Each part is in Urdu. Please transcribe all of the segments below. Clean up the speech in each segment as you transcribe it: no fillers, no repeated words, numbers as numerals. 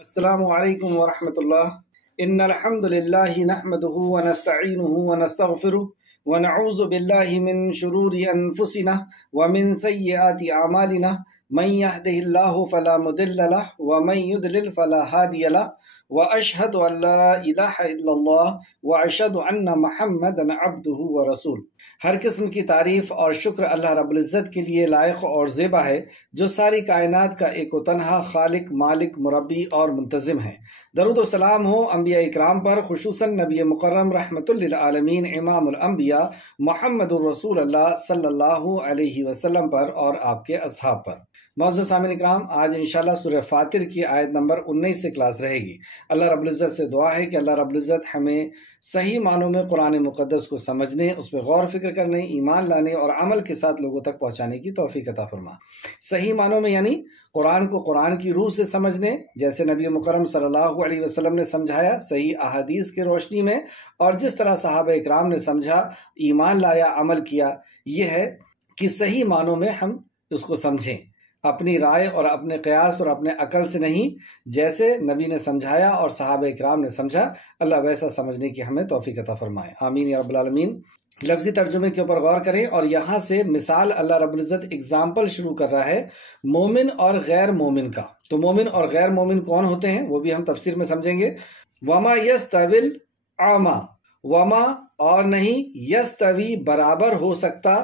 السلام علیکم ورحمۃ اللہ۔ ان الحمد للہ نحمده ونستعینه ونستغفره ونعوذ باللہ من شرور انفسنا ومن سیئات اعمالنا من يهده الله فلا مضل له ومن يضلل فلا هادي له واشهد ان لا الہ الا اللہ واشهد ان محمدا عبده ورسولہ۔ ہر قسم کی تعریف اور شکر اللہ رب العزت کے لیے لائق اور زیبا ہے، جو ساری کائنات کا ایک و تنہا خالق، مالک، مربی اور منتظم ہے۔ درود و سلام ہو انبیاء اکرام پر، خصوصاً نبی مکرم رحمت للعالمین امام الانبیاء محمد الرسول اللہ صلی اللہ علیہ وسلم پر اور آپ کے اصحاب پر۔ معزز سامعین اکرام، آج انشاءاللہ سورہ فاطر کی آیت نمبر 19 سے کلاس رہے گی۔ اللہ رب العزت سے دعا ہے کہ اللہ رب العزت ہمیں صحیح معنوں میں قرآن مقدس کو سمجھنے، اس پہ غور فکر کرنے، ایمان لانے اور عمل کے ساتھ لوگوں تک پہنچانے کی توفیق عطا فرما۔ صحیح معنوں میں یعنی قرآن کو قرآن کی روح سے سمجھنے، جیسے نبی مکرم صلی اللہ علیہ وسلم نے سمجھایا صحیح احادیث کی روشنی میں، اور جس طرح صحابہ اکرام نے سمجھا، ایمان لایا، عمل کیا۔ یہ ہے کہ صحیح معنوں میں ہم اس کو سمجھیں، اپنی رائے اور اپنے قیاس اور اپنے عقل سے نہیں، جیسے نبی نے سمجھایا اور صحابہ اکرام نے سمجھا، اللہ ویسا سمجھنے کی ہمیں توفیق عطا فرمائے، آمین یا رب العالمین۔ لفظی ترجمے کے اوپر غور کریں، اور یہاں سے مثال اللہ رب العزت اگزامپل شروع کر رہا ہے مومن اور غیر مومن کا۔ تو مومن اور غیر مومن کون ہوتے ہیں وہ بھی ہم تفسیر میں سمجھیں گے۔ وما یستوی الاعمی، وما اور نہیں، یستوی برابر ہو سکتا،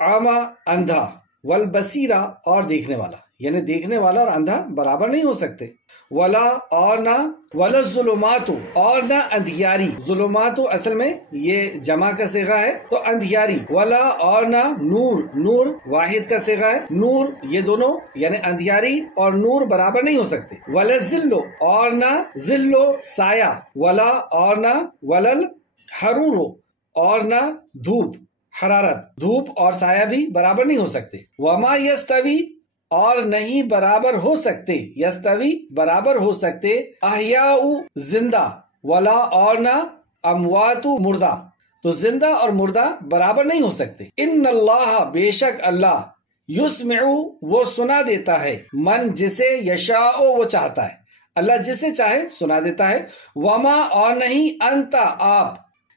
اعمی اندھا، والبصیرہ اور دیکھنے والا، یعنی دیکھنے والا اور اندھا برابر نہیں ہو سکتے۔ ولا اور نہ، ولا الظلمات اور نہ اندھیاری، ظلمات اصل میں یہ جمع کا صیغہ ہے تو اندھیاری، ولا اور نہ نور، نور واحد کا صیغہ ہے، نور، یہ دونوں یعنی اندھیاری اور نور برابر نہیں ہو سکتے۔ ولا الظل اور نہ ظل سایہ، ولا اور نہ، ولا الحرور اور نہ دھوپ، حرارت، دھوپ اور سایہ بھی برابر نہیں ہو سکتے۔ وما یستوی اور نہیں برابر ہو سکتے، یستوی برابر ہو سکتے، احیاء زندہ، ولا اور نہ اموات مردہ، تو زندہ اور مردہ برابر نہیں ہو سکتے۔ ان اللہ بے شک اللہ، یسمع وہ سنا دیتا ہے، من جسے، یشاء وہ چاہتا ہے، اللہ جسے چاہے سنا دیتا ہے۔ وما اور نہیں، انت آپ،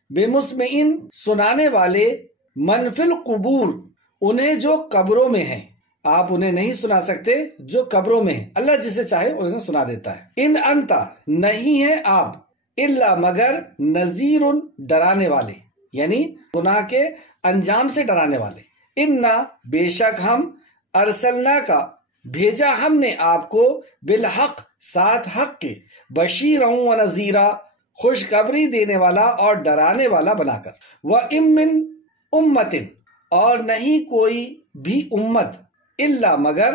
بے مسمعین سنانے والے، من فی القبور انہیں جو قبروں میں ہیں، آپ انہیں نہیں سنا سکتے جو قبروں میں ہیں، اللہ جسے چاہے انہیں سنا دیتا ہے۔ ان انت نہیں ہے آپ، الا مگر، نذیر ڈرانے والے، یعنی گناہ کے انجام سے ڈرانے والے۔ انا بے شک ہم، ارسلنا کا بھیجا ہم نے آپ کو، بالحق ساتھ حق کے، بشیرا و نذیرا خوشخبری دینے والا اور ڈرانے والا بنا کر۔ وَإِن مِّن امتن اور نہیں کوئی بھی امت، الا مگر،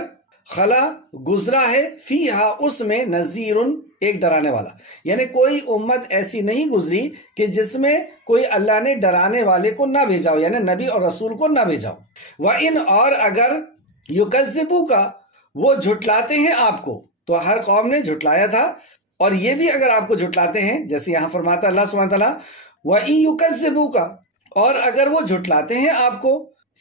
خلا گزرا ہے، فیہا اس میں، نذیر ایک ڈرانے والا، یعنی کوئی امت ایسی نہیں گزری کہ جس میں کوئی اللہ نے ڈرانے والے کو نہ بھیجا ہو، یعنی نبی اور رسول کو نہ بھیجا ہو۔ وَإِن اور اگر، یکذبوک وہ جھٹلاتے ہیں آپ کو، تو ہر قوم نے جھٹلایا تھا، اور یہ بھی اگر آپ کو جھٹلاتے ہیں، جیسے یہاں فرماتا اللہ سبحانہ تعالیٰ، وَإِن یکذبوک اور اگر وہ جھٹلاتے ہیں آپ کو،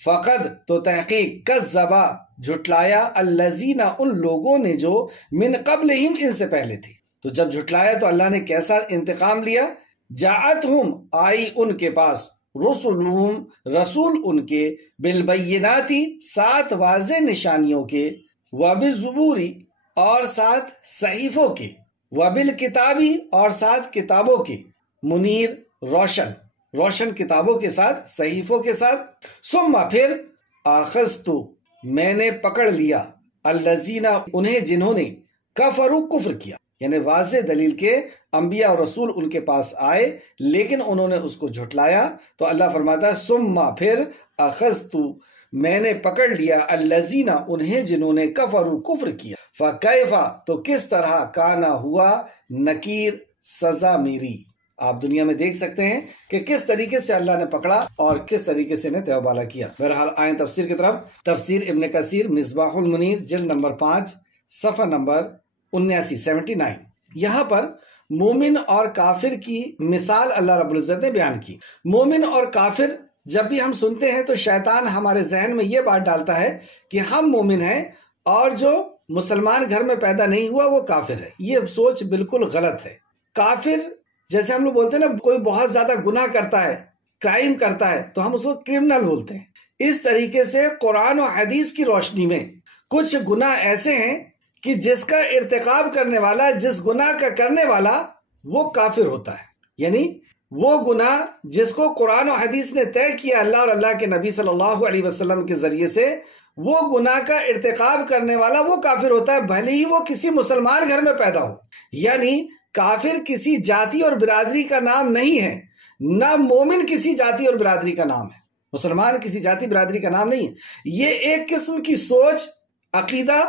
فقد تو تحقیق، کذبا جھٹلایا، الذین ان لوگوں نے جو، من قبلہم ان سے پہلے تھے۔ تو جب جھٹلایا تو اللہ نے کیسا انتقام لیا؟ جاءتہم آئی ان کے پاس، رسلہم رسول ان کے، بالبینات سات واضح نشانیوں کے، وبالزبور اور سات صحیفوں کے، وبالکتابی اور سات کتابوں کے، منیر روشن، روشن کتابوں کے ساتھ، صحیفوں کے ساتھ۔ ثم پھر، آخذت میں نے پکڑ لیا، الذین انہیں جنہوں نے، کفروا کفر کیا، یعنی واضح دلیل کے انبیاء اور رسول ان کے پاس آئے لیکن انہوں نے اس کو جھٹلایا، تو اللہ فرماتا ہے ثم پھر، اخذت میں نے پکڑ لیا، الذین انہیں جنہوں نے، کفروا کفر کیا، فکیف تو کس طرح، کانا ہوا، نکیر سزا میری۔ آپ دنیا میں دیکھ سکتے ہیں کہ کس طریقے سے اللہ نے پکڑا اور کس طریقے سے انہیں تہوبالا کیا۔ بہرحال آئیں تفسیر کی طرف۔ تفسیر ابن کثیر مصباح المنیر جلد نمبر 5 صفحہ نمبر 79۔ یہاں پر مومن اور کافر کی مثال اللہ رب العزت نے بیان کی۔ مومن اور کافر جب بھی ہم سنتے ہیں تو شیطان ہمارے ذہن میں یہ بات ڈالتا ہے کہ ہم مومن ہیں اور جو مسلمان گھر میں پیدا نہیں ہوا وہ کافر ہے، یہ سوچ بالکل غلط ہے۔ کافر جیسے ہم لوگ بولتے ہیں نا، کوئی بہت زیادہ گناہ کرتا ہے، کرائم کرتا ہے، تو ہم اس کو کرمنل بولتے ہیں۔ اس طریقے سے قرآن و حدیث کی روشنی میں کچھ گناہ ایسے ہیں کہ جس کا ارتکاب کرنے والا، جس گناہ کا کرنے والا وہ کافر ہوتا ہے۔ یعنی وہ گناہ جس کو قرآن و حدیث نے طے کیا اللہ اور اللہ کے نبی صلی اللہ علیہ وسلم کے ذریعے سے، وہ گناہ کا ارتکاب کرنے والا وہ کافر ہوتا ہے، بھلے ہی وہ کسی مسلمان گھر میں پیدا ہو۔ یعنی کافر کسی جاتی اور برادری کا نام نہیں ہے، نہ مومن کسی جاتی اور برادری کا نام ہے، مسلمان کسی جاتی برادری کا نام نہیں ہے۔ یہ ایک قسم کی سوچ، عقیدہ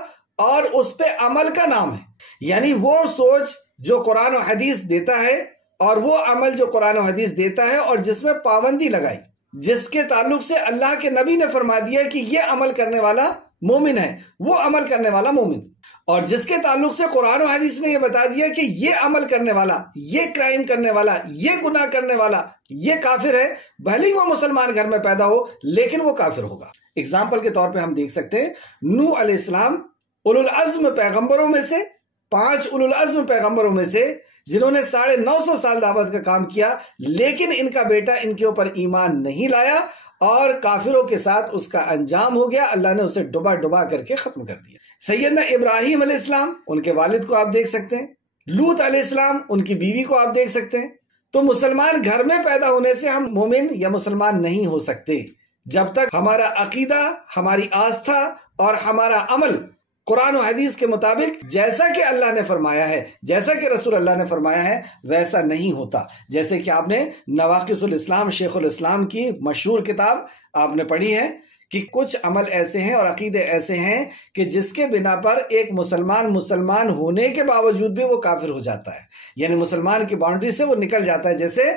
اور اس پہ عمل کا نام ہے۔ یعنی وہ سوچ جو قرآن و حدیث دیتا ہے اور وہ عمل جو قرآن و حدیث دیتا ہے اور جس میں پابندی لگائی، جس کے تعلق سے اللہ کے نبی نے فرما دیا کہ یہ عمل کرنے والا مومن ہے، وہ عمل کرنے والا مومن، اور جس کے تعلق سے قرآن و حدیث نے یہ بتا دیا کہ یہ عمل کرنے والا، یہ کرائم کرنے والا، یہ گناہ کرنے والا یہ کافر ہے، بھلے ہی وہ مسلمان گھر میں پیدا ہو لیکن وہ کافر ہوگا۔ اگزامپل کے طور پہ ہم دیکھ سکتے ہیں نوح علیہ السلام اولو العزم پیغمبروں میں سے، 5 اولو العزم پیغمبروں میں سے، جنہوں نے 950 سال دعوت کا کام کیا، لیکن ان کا بیٹا ان کے اوپر ایمان نہیں لایا اور کافروں کے ساتھ اس کا انجام ہو گیا، اللہ نے اسے ڈبا ڈبا کر کے ختم کر دیا۔ سیدنا ابراہیم علیہ السلام، ان کے والد کو آپ دیکھ سکتے ہیں، لوط علیہ السلام، ان کی بیوی کو آپ دیکھ سکتے ہیں۔ تو مسلمان گھر میں پیدا ہونے سے ہم مومن یا مسلمان نہیں ہو سکتے جب تک ہمارا عقیدہ، ہماری آستھا اور ہمارا عمل قرآن و حدیث کے مطابق جیسا کہ اللہ نے فرمایا ہے، جیسا کہ رسول اللہ نے فرمایا ہے ویسا نہیں ہوتا۔ جیسے کہ آپ نے نواقص الاسلام شیخ الاسلام کی مشہور کتاب آپ نے پڑھی ہے کہ کچھ عمل ایسے ہیں اور عقیدے ایسے ہیں کہ جس کے بنا پر ایک مسلمان ہونے کے باوجود بھی وہ کافر ہو جاتا ہے، یعنی مسلمان کی باؤنڈری سے وہ نکل جاتا ہے۔ جیسے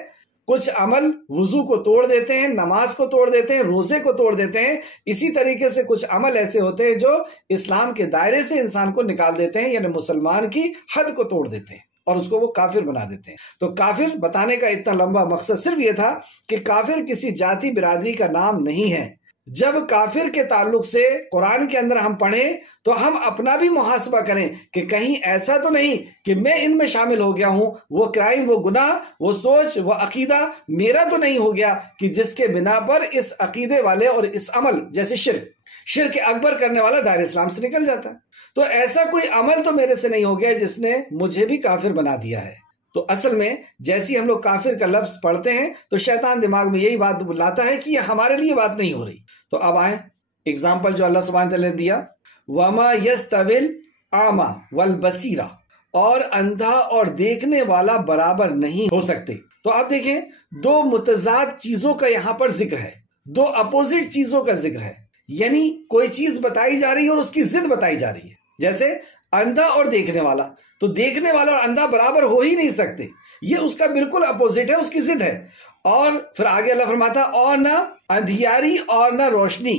کچھ عمل وضو کو توڑ دیتے ہیں، نماز کو توڑ دیتے ہیں، روزے کو توڑ دیتے ہیں، اسی طریقے سے کچھ عمل ایسے ہوتے ہیں جو اسلام کے دائرے سے انسان کو نکال دیتے ہیں، یعنی مسلمان کی حد کو توڑ دیتے ہیں اور اس کو وہ کافر بنا دیتے ہیں۔ تو کافر بتانے کا اتنا لمبا مقصد صرف یہ تھا کہ کافر کسی جاتی برادری کا نام نہیں ہے۔ جب کافر کے تعلق سے قرآن کے اندر ہم پڑھیں تو ہم اپنا بھی محاسبہ کریں کہ کہیں ایسا تو نہیں کہ میں ان میں شامل ہو گیا ہوں، وہ کرائم، وہ گناہ، وہ سوچ، وہ عقیدہ میرا تو نہیں ہو گیا کہ جس کے بنا پر اس عقیدے والے اور اس عمل جیسے شرک اکبر کرنے والا دائرہ اسلام سے نکل جاتا ہے۔ تو ایسا کوئی عمل تو میرے سے نہیں ہو گیا جس نے مجھے بھی کافر بنا دیا ہے۔ تو اصل میں جیسی ہم لوگ کافر کا لفظ پڑھتے ہیں تو شیطان دماغ میں یہی بات لاتا ہے کہ یہ ہمارے لیے بات نہیں ہو رہی۔ تو اب آئیں اگزامپل جو اللہ سبحانہ تعالیٰ نے دیا، وَمَا يَسْتَوِي الْأَعْمَى وَالْبَصِيرَ، اور اندھا اور دیکھنے والا برابر نہیں ہو سکتے۔ تو آپ دیکھیں 2 متضاد چیزوں کا یہاں پر ذکر ہے، 2 اپوزٹ چیزوں کا ذکر ہے، یعنی کوئی چیز بتائی جا رہی ہے اور اس کی ضد بتائی جا رہی ہے۔ جیسے اندھا اور دیکھنے والا، تو دیکھنے والا اور اندھا برابر ہو ہی نہیں سکتے، یہ اس کا بالکل اپوزٹ ہے، اس کی ضد ہے۔ اور پھر آگے اللہ فرماتا اور نہ اندھیاری اور نہ روشنی۔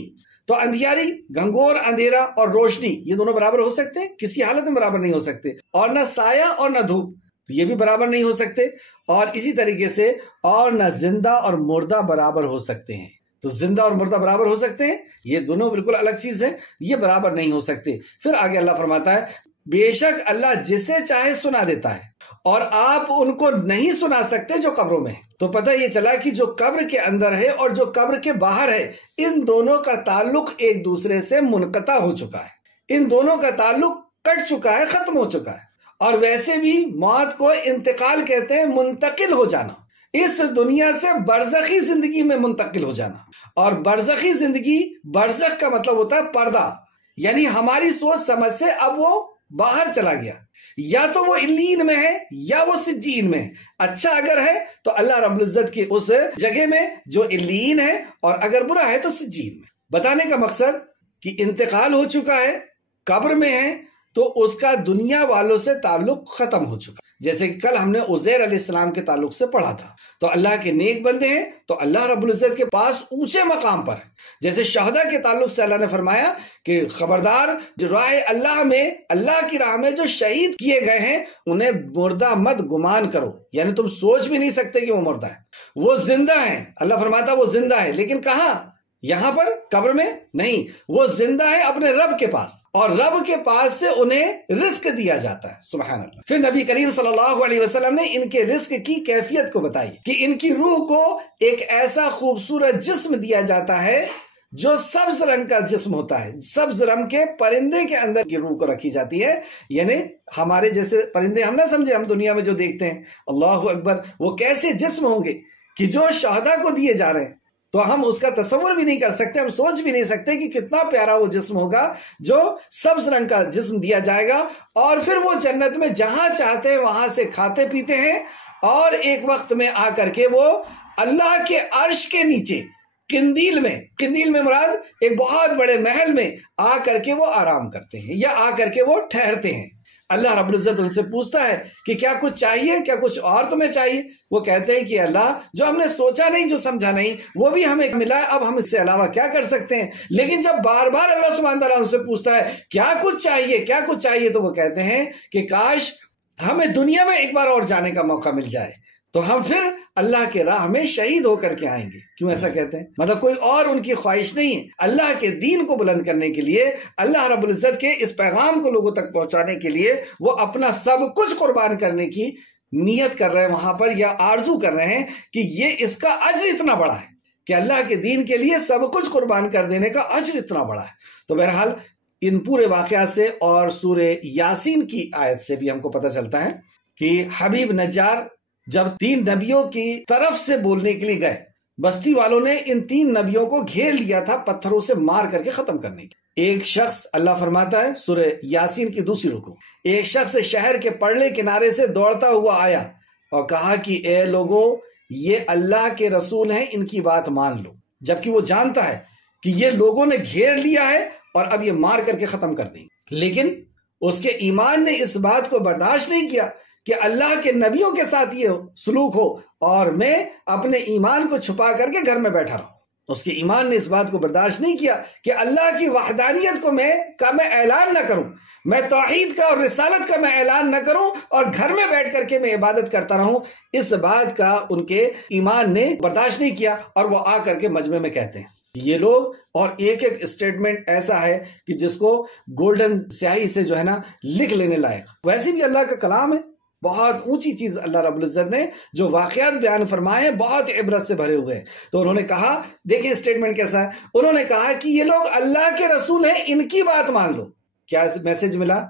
تو اندھیاری، گھنگور اندھیرا اور روشنی یہ دونوں برابر ہو سکتے ہیں؟ کسی حالت میں برابر نہیں ہو سکتے۔ اور نہ سایہ اور نہ دھوپ، تو یہ بھی برابر نہیں ہو سکتے۔ اور اسی طریقے سے اور نہ زندہ اور مردہ برابر ہو سکتے ہیں۔ تو زندہ اور مردہ برابر ہو سکتے ہیں؟ یہ دونوں بالکل الگ چیز ہے، یہ برابر نہیں ہو سکتے۔ پھر آگے اللہ فرماتا ہے بے شک اللہ جسے چاہے سنا دیتا ہے اور آپ ان کو نہیں سنا سکتے جو قبروں میں۔ تو پتہ یہ چلا کہ جو قبر کے اندر ہے اور جو قبر کے باہر ہے، ان دونوں کا تعلق ایک دوسرے سے منقطع ہو چکا ہے، ان دونوں کا تعلق کٹ چکا ہے، ختم ہو چکا ہے۔ اور ویسے بھی موت کو انتقال کہتے ہیں، منتقل ہو جانا، اس دنیا سے برزخی زندگی میں منتقل ہو جانا۔ اور برزخی زندگی، برزخ کا مطلب ہوتا ہے پردہ، یعنی ہماری سوچ سمجھ سے اب وہ باہر چلا گیا، یا تو وہ علین میں ہے یا وہ سجین میں ہے۔ اچھا اگر ہے تو اللہ رب العزت کی اس جگہ میں جو علین ہے، اور اگر برا ہے تو سجین میں۔ بتانے کا مقصد کہ انتقال ہو چکا ہے، قبر میں ہے، تو اس کا دنیا والوں سے تعلق ختم ہو چکا، جیسے کہ کل ہم نے عزیر علیہ السلام کے تعلق سے پڑھا تھا۔ تو اللہ کے نیک بندے ہیں تو اللہ رب العزت کے پاس اونچے مقام پر ہیں۔ جیسے شہداء کے تعلق سے اللہ نے فرمایا کہ خبردار جو راہ اللہ میں، اللہ کی راہ میں جو شہید کیے گئے ہیں انہیں مردہ مت گمان کرو، یعنی تم سوچ بھی نہیں سکتے کہ وہ مردہ ہے، وہ زندہ ہیں۔ اللہ فرماتا وہ زندہ ہے، لیکن کہاں؟ یہاں پر قبر میں نہیں، وہ زندہ ہے اپنے رب کے پاس، اور رب کے پاس سے انہیں رزق دیا جاتا ہے۔ سبحان اللہ۔ پھر نبی کریم صلی اللہ علیہ وسلم نے ان کے رزق کی کیفیت کو بتائی کہ ان کی روح کو ایک ایسا خوبصورت جسم دیا جاتا ہے جو سبز رنگ کا جسم ہوتا ہے، سبز رنگ کے پرندے کے اندر کی روح کو رکھی جاتی ہے، یعنی ہمارے جیسے پرندے ہم نہ سمجھے، ہم دنیا میں جو دیکھتے ہیں، اللہ اکبر، وہ کیسے جسم ہوں گے کہ جو شہداء کو دیے جا رہے ہیں، تو ہم اس کا تصور بھی نہیں کر سکتے، ہم سوچ بھی نہیں سکتے کہ کتنا پیارا وہ جسم ہوگا جو سبز رنگ کا جسم دیا جائے گا، اور پھر وہ جنت میں جہاں چاہتے ہیں وہاں سے کھاتے پیتے ہیں، اور ایک وقت میں آ کر کے وہ اللہ کے عرش کے نیچے قندیل میں مراد ایک بہت بڑے محل میں آ کر کے وہ آرام کرتے ہیں، یا آ کر کے وہ ٹھہرتے ہیں۔ اللہ رب العزت ان سے پوچھتا ہے کہ کیا کچھ چاہیے، کیا کچھ اور تمہیں چاہیے؟ وہ کہتے ہیں کہ اللہ، جو ہم نے سوچا نہیں، جو سمجھا نہیں، وہ بھی ہمیں ملا ہے، اب ہم اس سے علاوہ کیا کر سکتے ہیں؟ لیکن جب بار بار اللہ سبحانہ تعالیٰ ان سے پوچھتا ہے کیا کچھ چاہیے، کیا کچھ چاہیے، تو وہ کہتے ہیں کہ کاش ہمیں دنیا میں ایک بار اور جانے کا موقع مل جائے تو ہم پھر اللہ کے راہ میں شہید ہو کر کے آئیں گے۔ کیوں ایسا کہتے ہیں؟ مطلب کوئی اور ان کی خواہش نہیں ہے، اللہ کے دین کو بلند کرنے کے لیے، اللہ رب العزت کے اس پیغام کو لوگوں تک پہنچانے کے لیے وہ اپنا سب کچھ قربان کرنے کی نیت کر رہے ہیں وہاں پر، یا آرزو کر رہے ہیں کہ یہ اس کا اجر اتنا بڑا ہے کہ اللہ کے دین کے لیے سب کچھ قربان کر دینے کا اجر اتنا بڑا ہے۔ تو بہرحال ان پورے واقعات سے اور سورہ یاسین کی آیت سے بھی ہم کو پتہ چلتا ہے کہ حبیب نجار جب 3 نبیوں کی طرف سے بولنے کے لیے گئے، بستی والوں نے ان 3 نبیوں کو گھیر لیا تھا پتھروں سے مار کر کے ختم کرنے کی۔ ایک شخص، اللہ فرماتا ہے سورہ یاسین کی 2 رکو، ایک شخص شہر کے پرلے کنارے سے دوڑتا ہوا آیا اور کہا کہ اے لوگو، یہ اللہ کے رسول ہیں، ان کی بات مان لو، جبکہ وہ جانتا ہے کہ یہ لوگوں نے گھیر لیا ہے اور اب یہ مار کر کے ختم کر دیں گے، لیکن اس کے ایمان نے اس بات کو برداشت نہیں کیا کہ اللہ کے نبیوں کے ساتھ یہ سلوک ہو اور میں اپنے ایمان کو چھپا کر کے گھر میں بیٹھا رہوں۔ اس کے ایمان نے اس بات کو برداشت نہیں کیا کہ اللہ کی وحدانیت کو میں اعلان نہ کروں، میں توحید کا اور رسالت کا میں اعلان نہ کروں اور گھر میں بیٹھ کر کے میں عبادت کرتا رہوں۔ اس بات کا ان کے ایمان نے برداشت نہیں کیا، اور وہ آ کر کے مجمع میں کہتے ہیں یہ لوگ، اور ایک ایک اسٹیٹمنٹ ایسا ہے کہ جس کو گولڈن سیاہی سے جو ہے نا لکھ لینے لائق۔ ویسے بھی اللہ کا کلام ہے، بہت اونچی چیز اللہ رب العزت نے جو واقعات بیان فرمائے ہیں بہت عبرت سے بھرے ہوئے ہیں۔ تو انہوں نے کہا، دیکھیں اسٹیٹمنٹ کیسا ہے، انہوں نے کہا کہ یہ لوگ اللہ کے رسول ہیں، ان کی بات مان لو۔ کیا میسج ملا؟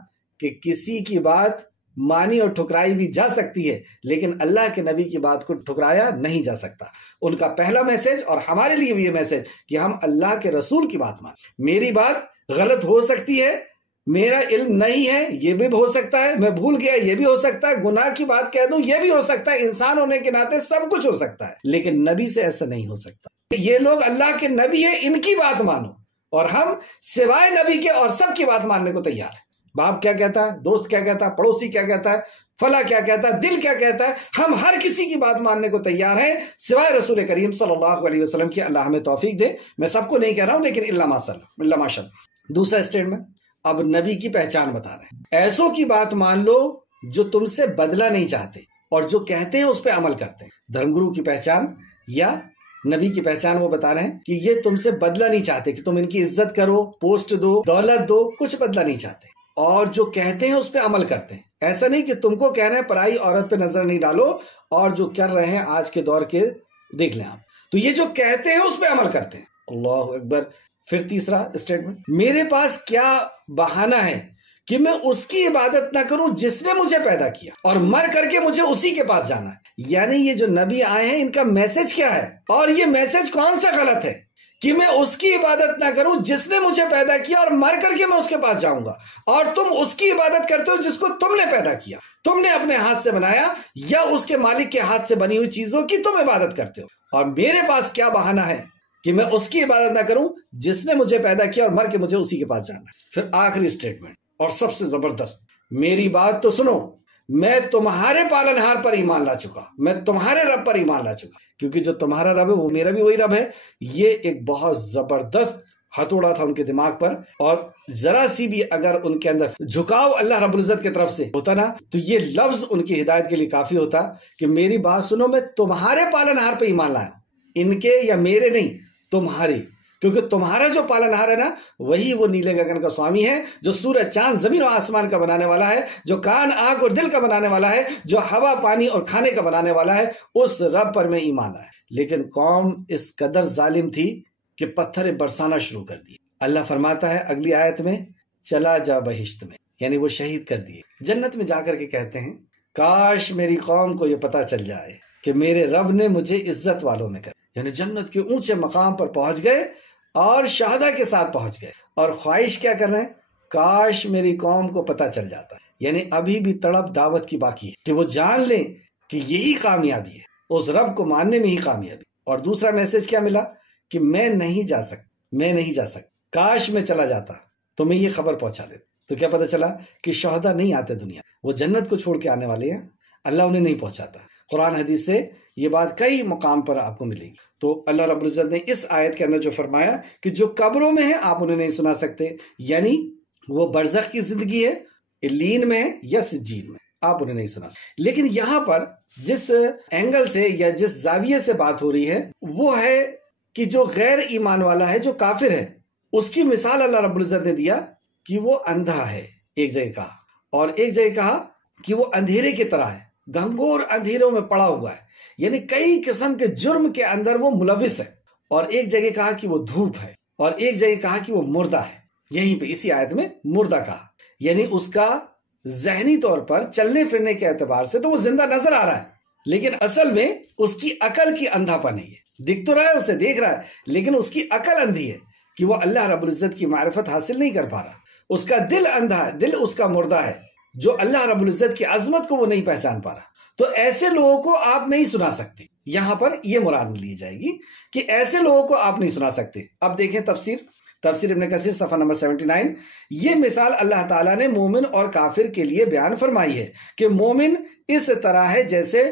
کہ کسی کی بات مانی اور ٹھکرائی بھی جا سکتی ہے، لیکن اللہ کے نبی کی بات کو ٹھکرایا نہیں جا سکتا۔ ان کا پہلا میسج، اور ہمارے لیے بھی یہ میسج، کہ ہم اللہ کے رسول کی بات مانیں۔ میری بات غلط ہو سکتی ہے، میرا علم نہیں ہے، یہ بھی ہو سکتا ہے، میں بھول گیا یہ بھی ہو سکتا ہے، گناہ کی بات کہہ دوں یہ بھی ہو سکتا ہے، انسان ہونے کے ناطے سب کچھ ہو سکتا ہے، لیکن نبی سے ایسا نہیں ہو سکتا۔ یہ لوگ اللہ کے نبی ہیں، ان کی بات مانو، اور ہم سوائے نبی کے اور سب کی بات ماننے کو تیار ہیں۔ باپ کیا کہتا ہے، دوست کیا کہتا ہے، پڑوسی کیا کہتا ہے، فلاں کیا کہتا ہے، دل کیا کہتا ہے، ہم ہر کسی کی بات ماننے کو تیار ہیں سوائے رسول کریم صلی اللہ علیہ وسلم کی۔ اللہ ہمیں توفیق دے۔ میں سب کو نہیں کہہ رہا ہوں، لیکن اللہ ماشاء اللہ۔ دوسرا اسٹیٹمنٹ، اب نبی کی پہچان بتا رہے ہیں، ایسوں کی بات مان لو جو تم سے بدلہ نہیں چاہتے اور جو کہتے ہیں اس پہ عمل کرتے ہیں۔ دھرم گرو کی پہچان یا نبی کی پہچان وہ بتا رہے ہیں کہ یہ تم سے بدلہ نہیں چاہتے کہ تم ان کی عزت کرو، پوسٹ دو، دولت دو، کچھ بدلہ نہیں چاہتے، اور جو کہتے ہیں اس پہ عمل کرتے ہیں۔ ایسا نہیں کہ تم کو کہنا ہے پرائی عورت پہ نظر نہیں ڈالو، اور جو کر رہے ہیں آج کے دور کے دیکھ لیں آپ، تو یہ جو کہتے ہیں اس پہ عمل کرتے ہیں۔ اللہ اکبر۔ پھر تیسرا اسٹیٹمنٹ، میرے پاس کیا بہانہ ہے کہ میں اس کی عبادت نہ کروں جس نے مجھے پیدا کیا، اور مر کر کے مجھے اسی کے پاس جانا ہے۔ یعنی یہ جو نبی آئے ہیں ان کا میسج کیا ہے، اور یہ میسج کون سا غلط ہے کہ میں اس کی عبادت نہ کروں جس نے مجھے پیدا کیا، اور مر کر کے میں اس کے پاس جاؤں گا، اور تم اس کی عبادت کرتے ہو جس کو تم نے پیدا کیا، تم نے اپنے ہاتھ سے بنایا، یا اس کے مالک کے ہاتھ سے بنی ہوئی چیزوں کی تم عبادت کرتے ہو، اور میرے پاس کیا بہانہ ہے کہ میں اس کی عبادت نہ کروں جس نے مجھے پیدا کیا، اور مر کے مجھے اسی کے پاس جانا ہے۔ پھر آخری اسٹیٹمنٹ اور سب سے زبردست، میری بات تو سنو، میں تمہارے پالنہار پر ایمان لا چکا، میں تمہارے رب پر ایمان لا چکا، کیونکہ جو تمہارا رب ہے وہ میرا بھی وہی رب ہے۔ یہ ایک بہت زبردست ہتھوڑا تھا ان کے دماغ پر، اور ذرا سی بھی اگر ان کے اندر جھکاؤ اللہ رب العزت کی طرف سے ہوتا نا، تو یہ لفظ ان کی ہدایت کے لیے کافی ہوتا کہ میری بات سنو، میں تمہارے پالنہار پہ ایمان لایا، ان کے یا میرے نہیں، تمہارے۔ کیونکہ تمہارا جو پالنہار ہے نا وہی وہ نیلے گگن کا سوامی ہے، جو سورج چاند زمین اور آسمان کا بنانے والا ہے، جو کان آنکھ اور دل کا بنانے والا ہے، جو ہوا پانی اور کھانے کا بنانے والا ہے، اس رب پر میں ایمان لایا۔ لیکن قوم اس قدر ظالم تھی کہ پتھر برسانا شروع کر دی۔ اللہ فرماتا ہے اگلی آیت میں، چلا جا بہشت میں، یعنی وہ شہید کر دیے۔ جنت میں جا کر کے کہتے ہیں کاش میری قوم کو یہ پتا چل جائے کہ میرے رب نے مجھے عزت والوں میں کر، یعنی جنت کے اونچے مقام پر پہنچ گئے اور شہداء کے ساتھ پہنچ گئے، اور خواہش کیا کر رہے ہیں؟ کاش میری قوم کو پتا چل جاتا، یعنی ابھی بھی تڑپ دعوت کی باقی ہے کہ وہ جان لیں کہ یہی کامیابی ہے، اس رب کو ماننے میں ہی کامیابی۔ اور دوسرا میسج کیا ملا؟ کہ میں نہیں جا سکتا، کاش میں چلا جاتا تو میں یہ خبر پہنچا دیتا۔ تو کیا پتہ چلا کہ شہداء نہیں آتے دنیا، وہ جنت کو چھوڑ کے آنے والے ہیں، اللہ انہیں نہیں پہنچاتا۔ قرآن حدیث سے یہ بات کئی مقام پر آپ کو ملے گی۔ تو اللہ رب العزت نے اس آیت کے اندر جو فرمایا کہ جو قبروں میں ہیں آپ انہیں نہیں سنا سکتے، یعنی وہ برزخ کی زندگی ہے، علیین میں ہے یا سجین میں، آپ انہیں نہیں سنا سکتے۔ لیکن یہاں پر جس اینگل سے یا جس زاویے سے بات ہو رہی ہے وہ ہے کہ جو غیر ایمان والا ہے، جو کافر ہے، اس کی مثال اللہ رب العزت نے دیا کہ وہ اندھا ہے، ایک جگہ کہا، اور ایک جگہ کہا کہ وہ اندھیرے کی طرح ہے، گھنگور اندھیروں میں پڑا ہوا ہے، یعنی کئی قسم کے جرم کے اندر وہ ملوث ہے۔ اور ایک جگہ کہا کہ وہ دھوپ ہے، اور ایک جگہ کہا کہ وہ مردہ ہے۔ یہیں پہ اسی آیت میں مردہ کہا، یعنی اس کا ذہنی طور پر چلنے پھرنے کے اعتبار سے تو وہ زندہ نظر آ رہا ہے، لیکن اصل میں اس کی عقل کی اندھا پن ہے، دکھ تو رہا ہے، اسے دیکھ رہا ہے، لیکن اس کی عقل اندھی ہے کہ وہ اللہ رب العزت کی معرفت حاصل نہیں کر پا رہا۔ اس کا دل اندھا ہے، دل اس کا مردہ ہے، جو اللہ رب العزت کی عظمت کو وہ نہیں پہچان پا رہا۔ تو ایسے لوگوں کو آپ نہیں سنا سکتے، یہاں پر یہ مراد لی جائے گی کہ ایسے لوگوں کو آپ نہیں سنا سکتے۔ اب دیکھیں تفسیر ابن کثیر صفحہ نمبر 79، یہ مثال اللہ تعالیٰ نے مومن اور کافر کے لیے بیان فرمائی ہے کہ مومن اس طرح ہے جیسے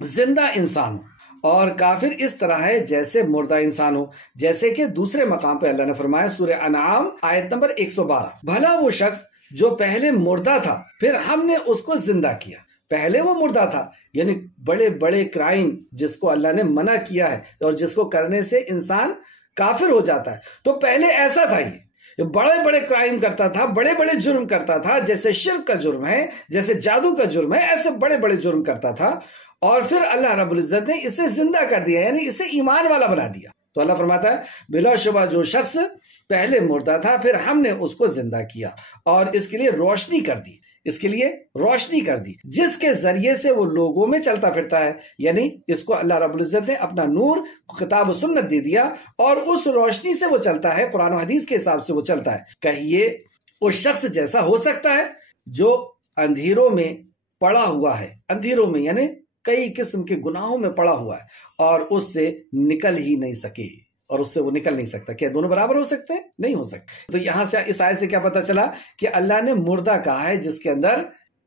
زندہ انسان ہو، اور کافر اس طرح ہے جیسے مردہ انسان ہو، جیسے کہ دوسرے مقام پہ اللہ نے فرمایا سورہ انعام آیت نمبر 112، بھلا وہ شخص جو پہلے مردہ تھا پھر ہم نے اس کو زندہ کیا۔ پہلے وہ مردہ تھا، یعنی بڑے بڑے کرائم جس کو اللہ نے منع کیا ہے اور جس کو کرنے سے انسان کافر ہو جاتا ہے، تو پہلے ایسا تھا، یہ بڑے بڑے کرائم کرتا تھا، بڑے بڑے جرم کرتا تھا، جیسے شرک کا جرم ہے، جیسے جادو کا جرم ہے، ایسے بڑے بڑے جرم کرتا تھا، اور پھر اللہ رب العزت نے اسے زندہ کر دیا، یعنی اسے ایمان والا بنا دیا۔ تو اللہ فرماتا ہے بلا شبہ جو شخص پہلے مردہ تھا پھر ہم نے اس کو زندہ کیا اور اس کے لیے روشنی کر دی، جس کے ذریعے سے وہ لوگوں میں چلتا پھرتا ہے، یعنی اس کو اللہ رب العزت نے اپنا نور کتاب و سنت دے دیا اور اس روشنی سے وہ چلتا ہے، قرآن و حدیث کے حساب سے وہ چلتا ہے۔ کہیے اس شخص جیسا ہو سکتا ہے جو اندھیروں میں پڑا ہوا ہے، اندھیروں میں یعنی کئی قسم کے گناہوں میں پڑا ہوا ہے اور اس سے نکل ہی نہیں سکے، اور اس سے وہ نکل نہیں سکتا۔ کیا دونوں برابر ہو سکتے ہیں؟ نہیں ہو سکتے۔ تو یہاں سے اس آیت سے کیا پتا چلا کہ اللہ نے مردہ کہا ہے جس کے اندر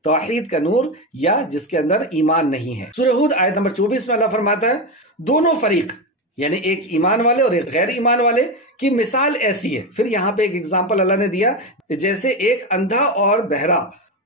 توحید کا نور یا جس کے اندر ایمان نہیں ہے۔ سورہ ہود آیت نمبر 24 میں اللہ فرماتا ہے دونوں فریق یعنی ایک ایمان والے اور ایک غیر ایمان والے کی مثال ایسی ہے۔ پھر یہاں پہ ایک اگزامپل اللہ نے دیا، جیسے ایک اندھا اور بہرا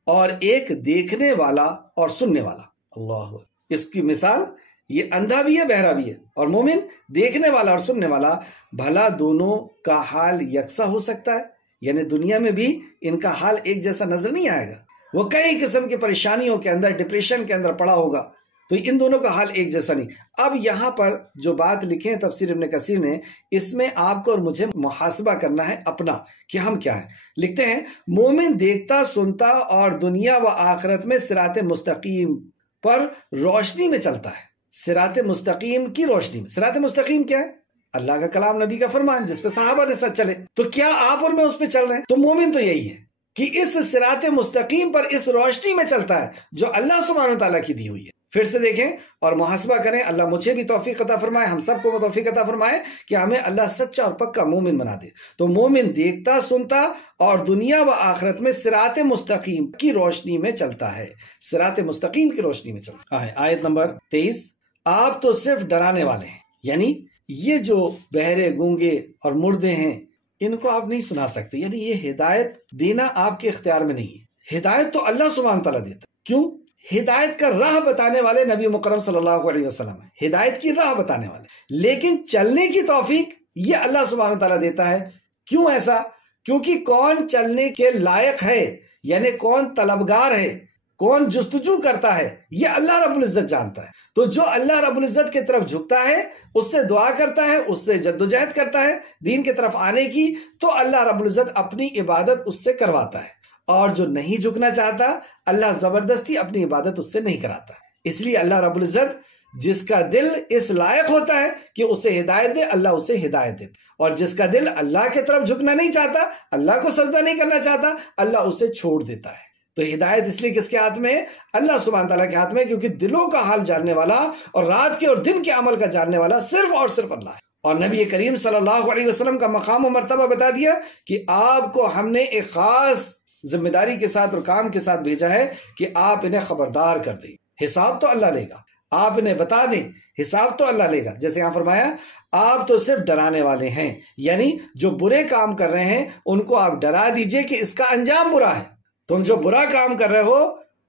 اور ایک دیکھنے والا اور سننے والا۔ اللہ، اس کی مثال یہ اندھا بھی ہے، بہرا بھی ہے، اور مومن دیکھنے والا اور سننے والا، بھلا دونوں کا حال یکساں ہو سکتا ہے؟ یعنی دنیا میں بھی ان کا حال ایک جیسا نظر نہیں آئے گا، وہ کئی قسم کی پریشانیوں کے اندر، ڈپریشن کے اندر پڑا ہوگا، تو ان دونوں کا حال ایک جیسا نہیں۔ اب یہاں پر جو بات لکھے ہیں تفسیر ابن کثیر نے، اس میں آپ کو اور مجھے محاسبہ کرنا ہے اپنا کہ ہم کیا ہیں۔ لکھتے ہیں مومن دیکھتا سنتا اور دنیا و آخرت میں صراط مستقیم پر روشنی میں چلتا ہے، صراط مستقیم کی روشنی میں۔ صراط مستقیم کیا ہے؟ اللہ کا کلام، نبی کا فرمان، جس پہ صحابہ نے سچ چلے۔ تو کیا آپ اور میں اس پہ چل رہے ہیں؟ تو مومن تو یہی ہے کہ اس صراط مستقیم پر، اس روشنی میں چلتا ہے جو اللہ سبحانہ وتعالیٰ کی دی ہوئی ہے۔ پھر سے دیکھیں اور محاسبہ کریں، اللہ مجھے بھی توفیق عطا فرمائے، ہم سب کو توفیق عطا فرمائے کہ ہمیں اللہ سچا اور پکا مومن بنا دے۔ تو مومن دیکھتا سنتا اور دنیا و آخرت میں صراط مستقیم کی روشنی میں چلتا ہے، صراط مستقیم کی روشنی میں چلتا ہے۔ آیت نمبر 23، آپ تو صرف ڈرانے والے ہیں، یعنی یہ جو بہرے گونگے اور مردے ہیں ان کو آپ نہیں سنا سکتے، یعنی یہ ہدایت دینا آپ کے اختیار میں نہیں ہے، ہدایت تو اللہ سبحانہ تعالیٰ دیتا ہے۔ کیوں؟ ہدایت کا راہ بتانے والے نبی مکرم صلی اللہ علیہ وسلم ہے، ہدایت کی راہ بتانے والے، لیکن چلنے کی توفیق یہ اللہ سبحانہ تعالیٰ دیتا ہے۔ کیوں ایسا؟ کیونکہ کون چلنے کے لائق ہے، یعنی کون طلبگار ہے، کون جستجو کرتا ہے، یہ اللہ رب العزت جانتا ہے۔ تو جو اللہ رب العزت کی طرف جھکتا ہے، اس سے دعا کرتا ہے، اس سے جدوجہد کرتا ہے دین کی طرف آنے کی، تو اللہ رب العزت اپنی عبادت اس سے کرواتا ہے۔ اور جو نہیں جھکنا چاہتا، اللہ زبردستی اپنی عبادت اس سے نہیں کراتا۔ اس لیے اللہ رب العزت جس کا دل اس لائق ہوتا ہے کہ اسے ہدایت دے، اللہ اسے ہدایت دیتا، اور جس کا دل اللہ کی طرف جھکنا نہیں چاہتا، اللہ کو سجدہ نہیں کرنا چاہتا، اللہ اسے چھوڑ دیتا ہے۔ تو ہدایت اس لیے کس کے ہاتھ میں ہے؟ اللہ سبحانہ تعالیٰ کے ہاتھ میں، کیونکہ دلوں کا حال جاننے والا اور رات کے اور دن کے عمل کا جاننے والا صرف اور صرف اللہ ہے۔ اور نبی کریم صلی اللہ علیہ وسلم کا مقام و مرتبہ بتا دیا کہ آپ کو ہم نے ایک خاص ذمہ داری کے ساتھ اور کام کے ساتھ بھیجا ہے کہ آپ انہیں خبردار کر دیں، حساب تو اللہ لے گا، آپ انہیں بتا دیں، حساب تو اللہ لے گا۔ جیسے یہاں فرمایا آپ تو صرف ڈرانے والے ہیں، یعنی جو برے کام کر رہے ہیں ان کو آپ ڈرا دیجئے کہ اس کا انجام برا ہے۔ تم جو برا کام کر رہے ہو،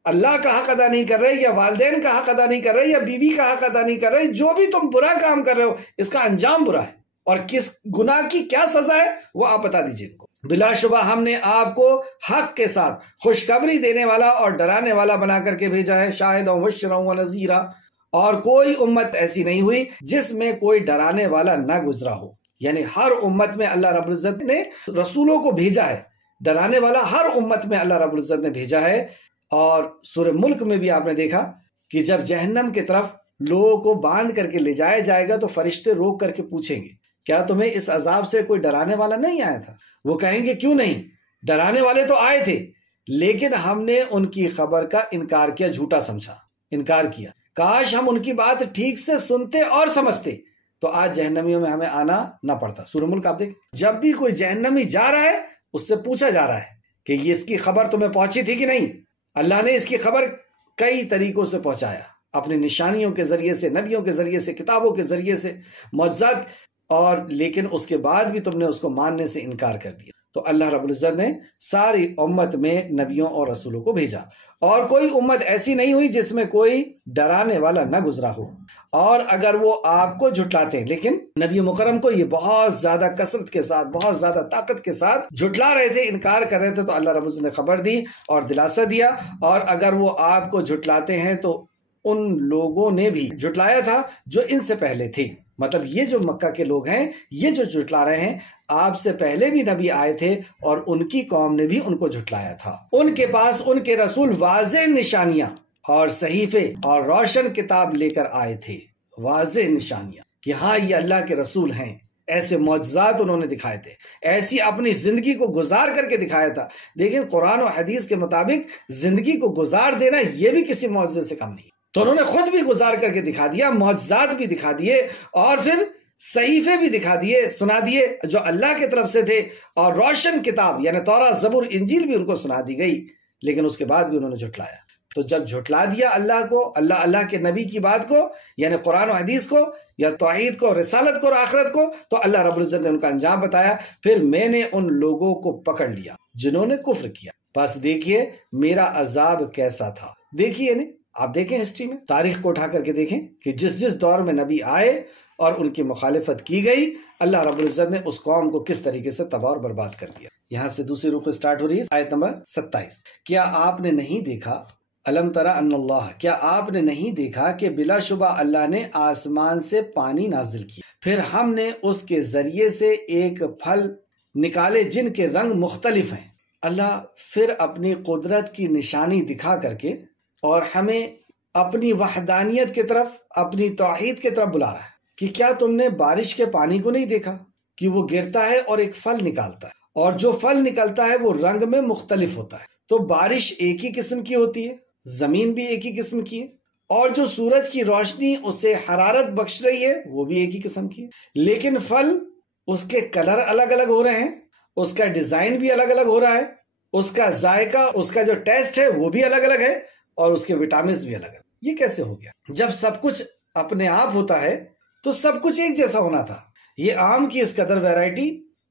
اللہ کا حق ادا نہیں کر رہے، یا والدین کا حق ادا نہیں کر رہے، یا بیوی کا حق ادا نہیں کر رہے، جو بھی تم برا کام کر رہے ہو اس کا انجام برا ہے، اور کس گناہ کی کیا سزا ہے وہ آپ بتا دیجئے ان کو۔ بلا شبہ ہم نے آپ کو حق کے ساتھ خوشخبری دینے والا اور ڈرانے والا بنا کر کے بھیجا ہے، شاہداً وبشیراً ونذیراً، اور کوئی امت ایسی نہیں ہوئی جس میں کوئی ڈرانے والا نہ گزرا ہو۔ یعنی ہر امت میں اللہ رب العزت نے رسولوں کو بھیجا ہے، ڈرانے والا ہر امت میں اللہ رب العزت نے بھیجا ہے۔ اور سورہ ملک میں بھی آپ نے دیکھا کہ جب جہنم کی طرف لوگوں کو باندھ کر کے لے جایا جائے گا تو فرشتے روک کر کے پوچھیں گے کیا تمہیں اس عذاب سے کوئی ڈرانے والا نہیں آیا تھا؟ وہ کہیں گے کیوں نہیں، ڈرانے والے تو آئے تھے، لیکن ہم نے ان کی خبر کا انکار کیا، جھوٹا سمجھا، انکار کیا۔ کاش ہم ان کی بات ٹھیک سے سنتے اور سمجھتے تو آج جہنمیوں میں ہمیں آنا نہ پڑتا۔ سورہ ملک آپ دیکھیں، جب بھی کوئی جہنمی جا رہا ہے اس سے پوچھا جا رہا ہے کہ یہ اس کی خبر تمہیں پہنچی تھی کہ نہیں۔ اللہ نے اس کی خبر کئی طریقوں سے پہنچایا، اپنے نشانیوں کے ذریعے سے، نبیوں کے ذریعے سے، کتابوں کے ذریعے سے، معجزات، اور لیکن اس کے بعد بھی تم نے اس کو ماننے سے انکار کر دیا۔ تو اللہ رب العزت نے ساری امت میں نبیوں اور رسولوں کو بھیجا، اور کوئی امت ایسی نہیں ہوئی جس میں کوئی ڈرانے والا نہ گزرا ہو۔ اور اگر وہ آپ کو جھٹلاتے ہیں، لیکن نبی مکرم کو یہ بہت زیادہ کثرت کے ساتھ، بہت زیادہ طاقت کے ساتھ جھٹلا رہے تھے، انکار کر رہے تھے، تو اللہ رب العزت نے خبر دی اور دلاسا دیا۔ اور اگر وہ آپ کو جھٹلاتے ہیں تو ان لوگوں نے بھی جھٹلایا تھا جو ان سے پہلے تھے، مطلب یہ جو مکہ کے لوگ ہیں، یہ جو جھٹلا رہے ہیں، آپ سے پہلے بھی نبی آئے تھے اور ان کی قوم نے بھی ان کو جھٹلایا تھا۔ ان کے پاس ان کے رسول واضح نشانیاں اور صحیفے اور روشن کتاب لے کر آئے تھے، واضح نشانیاں کہ ہاں یہ اللہ کے رسول ہیں۔ ایسے معجزات انہوں نے دکھائے تھے، ایسی اپنی زندگی کو گزار کر کے دکھایا تھا۔ دیکھیں قرآن و حدیث کے مطابق زندگی کو گزار دینا یہ بھی کسی معجزے سے کم نہیں، تو انہوں نے خود بھی گزار کر کے دکھا دیا، معجزات بھی دکھا دیے، اور پھر صحیفے بھی دکھا دیے، سنا دیے جو اللہ کی طرف سے تھے، اور روشن کتاب یعنی تورات، زبور، انجیل بھی ان کو سنا دی گئی، لیکن اس کے بعد بھی انہوں نے جھٹلایا۔ تو جب جھٹلا دیا اللہ کو، اللہ کے نبی کی بات کو، یعنی قرآن و حدیث کو، یا توحید کو، رسالت کو اور آخرت کو، تو اللہ رب العزت نے ان کا انجام بتایا۔ پھر میں نے ان لوگوں کو پکڑ لیا جنہوں نے کفر کیا، بس دیکھیے میرا عذاب کیسا تھا۔ دیکھیے نہیں، آپ دیکھیں ہسٹری میں، تاریخ کو اٹھا کر کے دیکھیں کہ جس دور میں نبی آئے اور ان کی مخالفت کی گئی، اللہ رب العزت نے اس قوم کو کس طریقے سے تباہ اور برباد کر دیا۔ یہاں سے دوسری رکو سٹارٹ ہو رہی ہے، آیت نمبر 27۔ کیا آپ نے نہیں دیکھا، الم تری ان اللہ، کیا آپ نے نہیں دیکھا کہ بلا شبہ اللہ نے آسمان سے پانی نازل کیا، پھر ہم نے اس کے ذریعے سے ایک پھل نکالے جن کے رنگ مختلف ہیں۔ اللہ پھر اپنی قدرت کی نشانی دکھا کر کے اور ہمیں اپنی وحدانیت کی طرف، اپنی توحید کی طرف بلا رہا ہے کہ کیا تم نے بارش کے پانی کو نہیں دیکھا کہ وہ گرتا ہے اور ایک پھل نکالتا ہے، اور جو پھل نکلتا ہے وہ رنگ میں مختلف ہوتا ہے۔ تو بارش ایک ہی قسم کی ہوتی ہے، زمین بھی ایک ہی قسم کی ہے، اور جو سورج کی روشنی اسے حرارت بخش رہی ہے وہ بھی ایک ہی قسم کی ہے، لیکن پھل اس کے کلر الگ الگ ہو رہے ہیں، اس کا ڈیزائن بھی الگ الگ ہو رہا ہے، اس کا ذائقہ، اس کا جو ٹیسٹ ہے وہ بھی الگ الگ ہے، اور اس کے وٹامنز بھی الگ الگ۔ یہ کیسے ہو گیا؟ جب سب کچھ اپنے آپ ہوتا ہے تو سب کچھ ایک جیسا ہونا تھا۔ یہ آم کی اس قدر ویرائٹی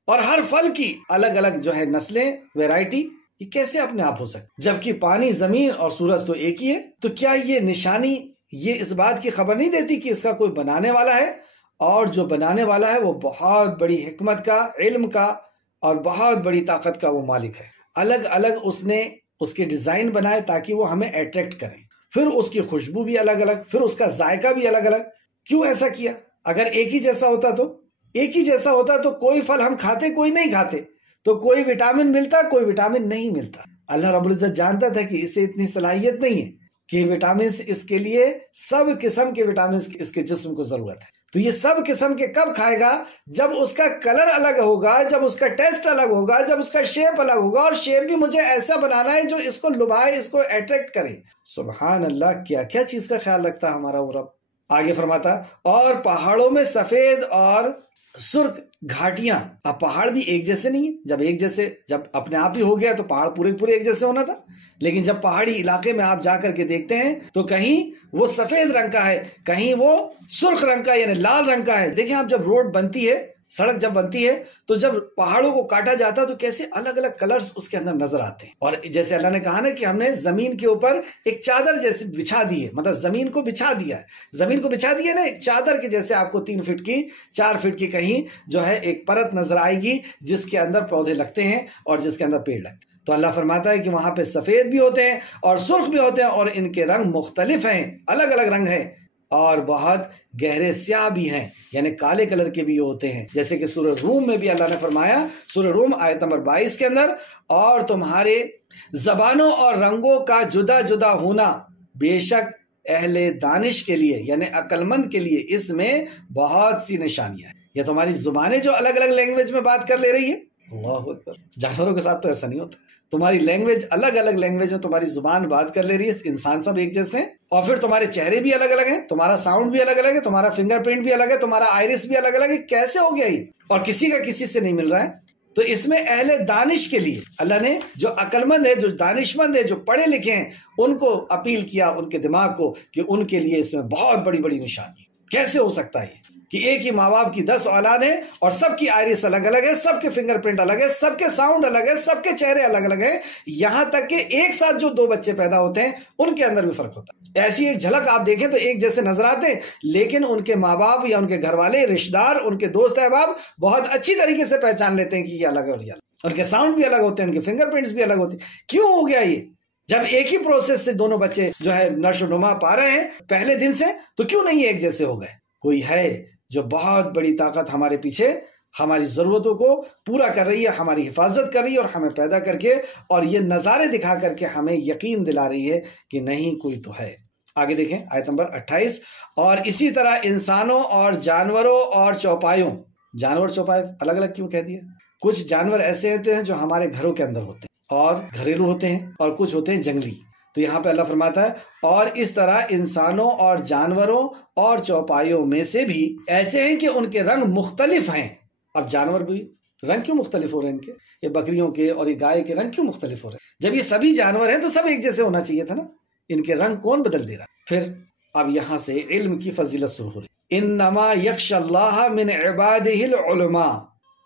اور ہر پھل کی الگ الگ جو ہے نسلیں، ویرائٹی، یہ کیسے اپنے آپ ہو سکتا؟ جبکہ پانی، زمین اور سورج تو ایک ہی ہے۔ تو کیا یہ نشانی یہ اس بات کی خبر نہیں دیتی کہ اس کا کوئی بنانے والا ہے اور جو بنانے والا ہے وہ بہت بڑی حکمت کا، علم کا اور بہت بڑی طاقت کا وہ مالک ہے۔ الگ الگ اس نے اس کے ڈیزائن بنائے تاکہ وہ ہمیں اٹریکٹ کریں، پھر اس کی خوشبو بھی الگ الگ، پھر اس کا ذائقہ بھی الگ الگ۔ کیوں ایسا کیا؟ اگر ایک ہی جیسا ہوتا تو کوئی پھل ہم کھاتے، کوئی نہیں کھاتے، تو کوئی وٹامن ملتا، کوئی وٹامن نہیں ملتا۔ اللہ رب العزت جانتا تھا کہ اسے اتنی صلاحیت نہیں ہے کہ وٹامنز اس کے لیے سب قسم کے وٹامنز اس کے جسم کو ضرورت ہے، تو یہ سب قسم کے کب کھائے گا؟ جب اس کا کلر الگ ہوگا، جب اس کا ٹیسٹ الگ ہوگا، جب اس کا شیپ الگ ہوگا، اور شیپ بھی مجھے ایسا بنانا ہے جو اس کو لبھائے، اس کو اٹریکٹ کرے۔ سبحان اللہ، کیا کیا چیز کا خیال رکھتا ہے ہمارا وہ رب۔ آگے فرماتا، اور پہاڑوں میں سفید اور سرخ گھاٹیاں۔ اب پہاڑ بھی ایک جیسے نہیں ہیں، جب اپنے آپ ہی ہو گیا تو پہاڑ پورے ایک جیسے ہونا تھا، لیکن جب پہاڑی علاقے میں آپ جا کر کے دیکھتے ہیں تو کہیں وہ سفید رنگ کا ہے، کہیں وہ سرخ رنگ کا یعنی لال رنگ کا ہے۔ دیکھیں آپ، جب روڈ بنتی ہے، سڑک جب بنتی ہے، تو جب پہاڑوں کو کاٹا جاتا ہے تو کیسے الگ الگ کلرز اس کے اندر نظر آتے ہیں۔ اور جیسے اللہ نے کہا نا کہ ہم نے زمین کے اوپر ایک چادر جیسے بچھا دی ہے، مطلب زمین کو بچھا دیا نا، ایک چادر کی جیسے آپ کو 3 فٹ کی 4 فٹ کی کہیں جو ہے ایک پرت نظر آئے گی جس کے اندر پودے لگتے ہیں اور جس کے اندر پیڑ لگتے ہیں۔ تو اللہ فرماتا ہے کہ وہاں پہ سفید بھی ہوتے ہیں اور سرخ بھی ہوتے ہیں، اور ان کے رنگ مختلف ہیں، الگ الگ رنگ ہیں، اور بہت گہرے سیاہ بھی ہیں، یعنی کالے کلر کے بھی ہوتے ہیں۔ جیسے کہ سورہ روم میں بھی اللہ نے فرمایا، سورہ روم آیت نمبر 22 کے اندر، اور تمہارے زبانوں اور رنگوں کا جدا جدا ہونا بے شک اہل دانش کے لیے یعنی عقل مند کے لیے اس میں بہت سی نشانیاں ہیں۔ یہ تمہاری زبانیں جو الگ الگ لینگویج میں بات کر لے رہی ہے، اللہ اکبر، جانوروں کے ساتھ تو ایسا نہیں ہوتا۔ تمہاری لینگویج الگ الگ لینگویج میں تمہاری زبان بات کر لے رہی ہے، انسان سب ایک جیسے ہیں، اور پھر تمہارے چہرے بھی الگ الگ ہیں، تمہارا ساؤنڈ بھی الگ الگ ہے، تمہارا فنگر پرنٹ بھی الگ ہے، تمہارا آئرس بھی الگ الگ ہے۔ کیسے ہو گیا یہ؟ اور کسی کا کسی سے نہیں مل رہا ہے۔ تو اس میں اہل دانش کے لیے اللہ نے جو عقل مند ہے، جو دانش مند ہے، جو پڑھے لکھے ہیں، ان کو اپیل کیا، ان کے دماغ کو، کہ ان کے لیے اس میں بہت بڑی بڑی نشانی۔ کیسے ہو سکتا ہے کہ ایک ہی ماں باپ کی 10 اولاد ہیں اور سب کی آئرس الگ الگ ہے، سب کے فنگر پرنٹ الگ ہے، سب کے ساؤنڈ الگ ہے، سب کے چہرے الگ الگ ہیں، یہاں تک کہ ایک ساتھ جو 2 بچے پیدا ہوتے ہیں ان کے اندر بھی فرق ہوتا ہے۔ ایسی ایک جھلک آپ دیکھیں تو ایک جیسے نظر آتے ہیں، لیکن ان کے ماں باپ یا ان کے گھر والے، رشتہ دار، ان کے دوست احباب بہت اچھی طریقے سے پہچان لیتے ہیں کہ یہ الگ ہے اور یہ الگ۔ ان کے ساؤنڈ بھی الگ ہوتے ہیں، ان کے فنگر پرنٹس بھی الگ ہوتے ہیں۔ کیوں ہو گیا یہ؟ جب ایک ہی پروسیس سے دونوں بچے جو ہے نشو و نما پا رہے ہیں پہلے دن سے، تو کیوں نہیں ایک جیسے ہو گئے؟ کوئی ہے جو بہت بڑی طاقت ہمارے پیچھے ہماری ضرورتوں کو پورا کر رہی ہے، ہماری حفاظت کر رہی ہے، اور ہمیں پیدا کر کے اور یہ نظارے دکھا کر کے ہمیں یقین دلا رہی ہے کہ نہیں، کوئی تو ہے۔ آگے دیکھیں آیت نمبر 28، اور اسی طرح انسانوں اور جانوروں اور چوپایوں۔ جانور چوپائے الگ الگ کیوں کہہ دیا؟ کچھ جانور ایسے ہوتے ہیں جو ہمارے گھروں کے اندر ہوتے ہیں اور گھریلو ہوتے ہیں، اور کچھ ہوتے ہیں جنگلی۔ تو یہاں پہ اللہ فرماتا ہے، اور اس طرح انسانوں اور جانوروں اور چوپایوں میں سے بھی ایسے ہیں کہ ان کے رنگ مختلف ہیں۔ اب جانور بھی رنگ کیوں مختلف ہو رہے ہیں ان کے؟ یہ بکریوں کے اور یہ گائے کے رنگ کیوں مختلف ہو رہے ہیں؟ جب یہ سبھی جانور ہیں تو سب ایک جیسے ہونا چاہیے تھا نا، ان کے رنگ کون بدل دے رہا؟ پھر اب یہاں سے علم کی فضیلت شروع ہو رہی، انما یخشی اللہ من عبادہ العلماء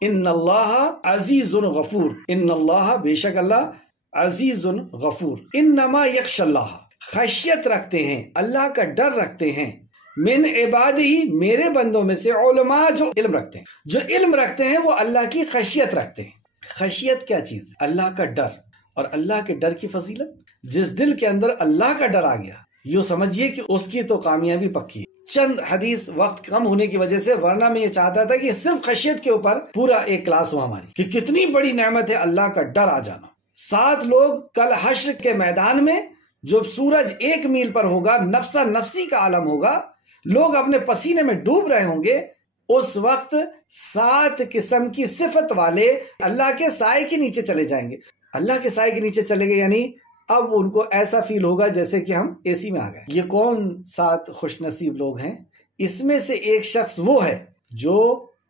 ان اللہ عزیز غفور، ان اللہ بے شک اللہ عزیز غفور، انما یخشی اللہ خشیت رکھتے ہیں، اللہ کا ڈر رکھتے ہیں، من عبادہ میرے بندوں میں سے، علماء جو علم رکھتے ہیں، جو علم رکھتے ہیں وہ اللہ کی خشیت رکھتے ہیں۔ خشیت کیا چیز ہے؟ اللہ کا ڈر، اور اللہ کے ڈر کی فضیلت، جس دل کے اندر اللہ کا ڈر آ گیا، یوں سمجھیے کہ اس کی تو کامیابی پکی ہے۔ چند حدیث وقت کم ہونے کی وجہ سے، ورنہ میں یہ چاہتا تھا کہ صرف خشیت کے اوپر پورا ایک کلاس ہو ہماری، کہ کتنی بڑی نعمت ہے اللہ کا ڈر آ جانا۔ 7 لوگ کل حشر کے میدان میں، جب سورج 1 میل پر ہوگا، نفسا نفسی کا عالم ہوگا، لوگ اپنے پسینے میں ڈوب رہے ہوں گے، اس وقت 7 قسم کی صفت والے اللہ کے سائے کے نیچے چلے جائیں گے۔ اللہ کے سائے کے نیچے چلے گئے یعنی اب ان کو ایسا فیل ہوگا جیسے کہ ہم اے سی میں آ گئے۔ یہ کون 7 خوش نصیب لوگ ہیں؟ اس میں سے ایک شخص وہ ہے جو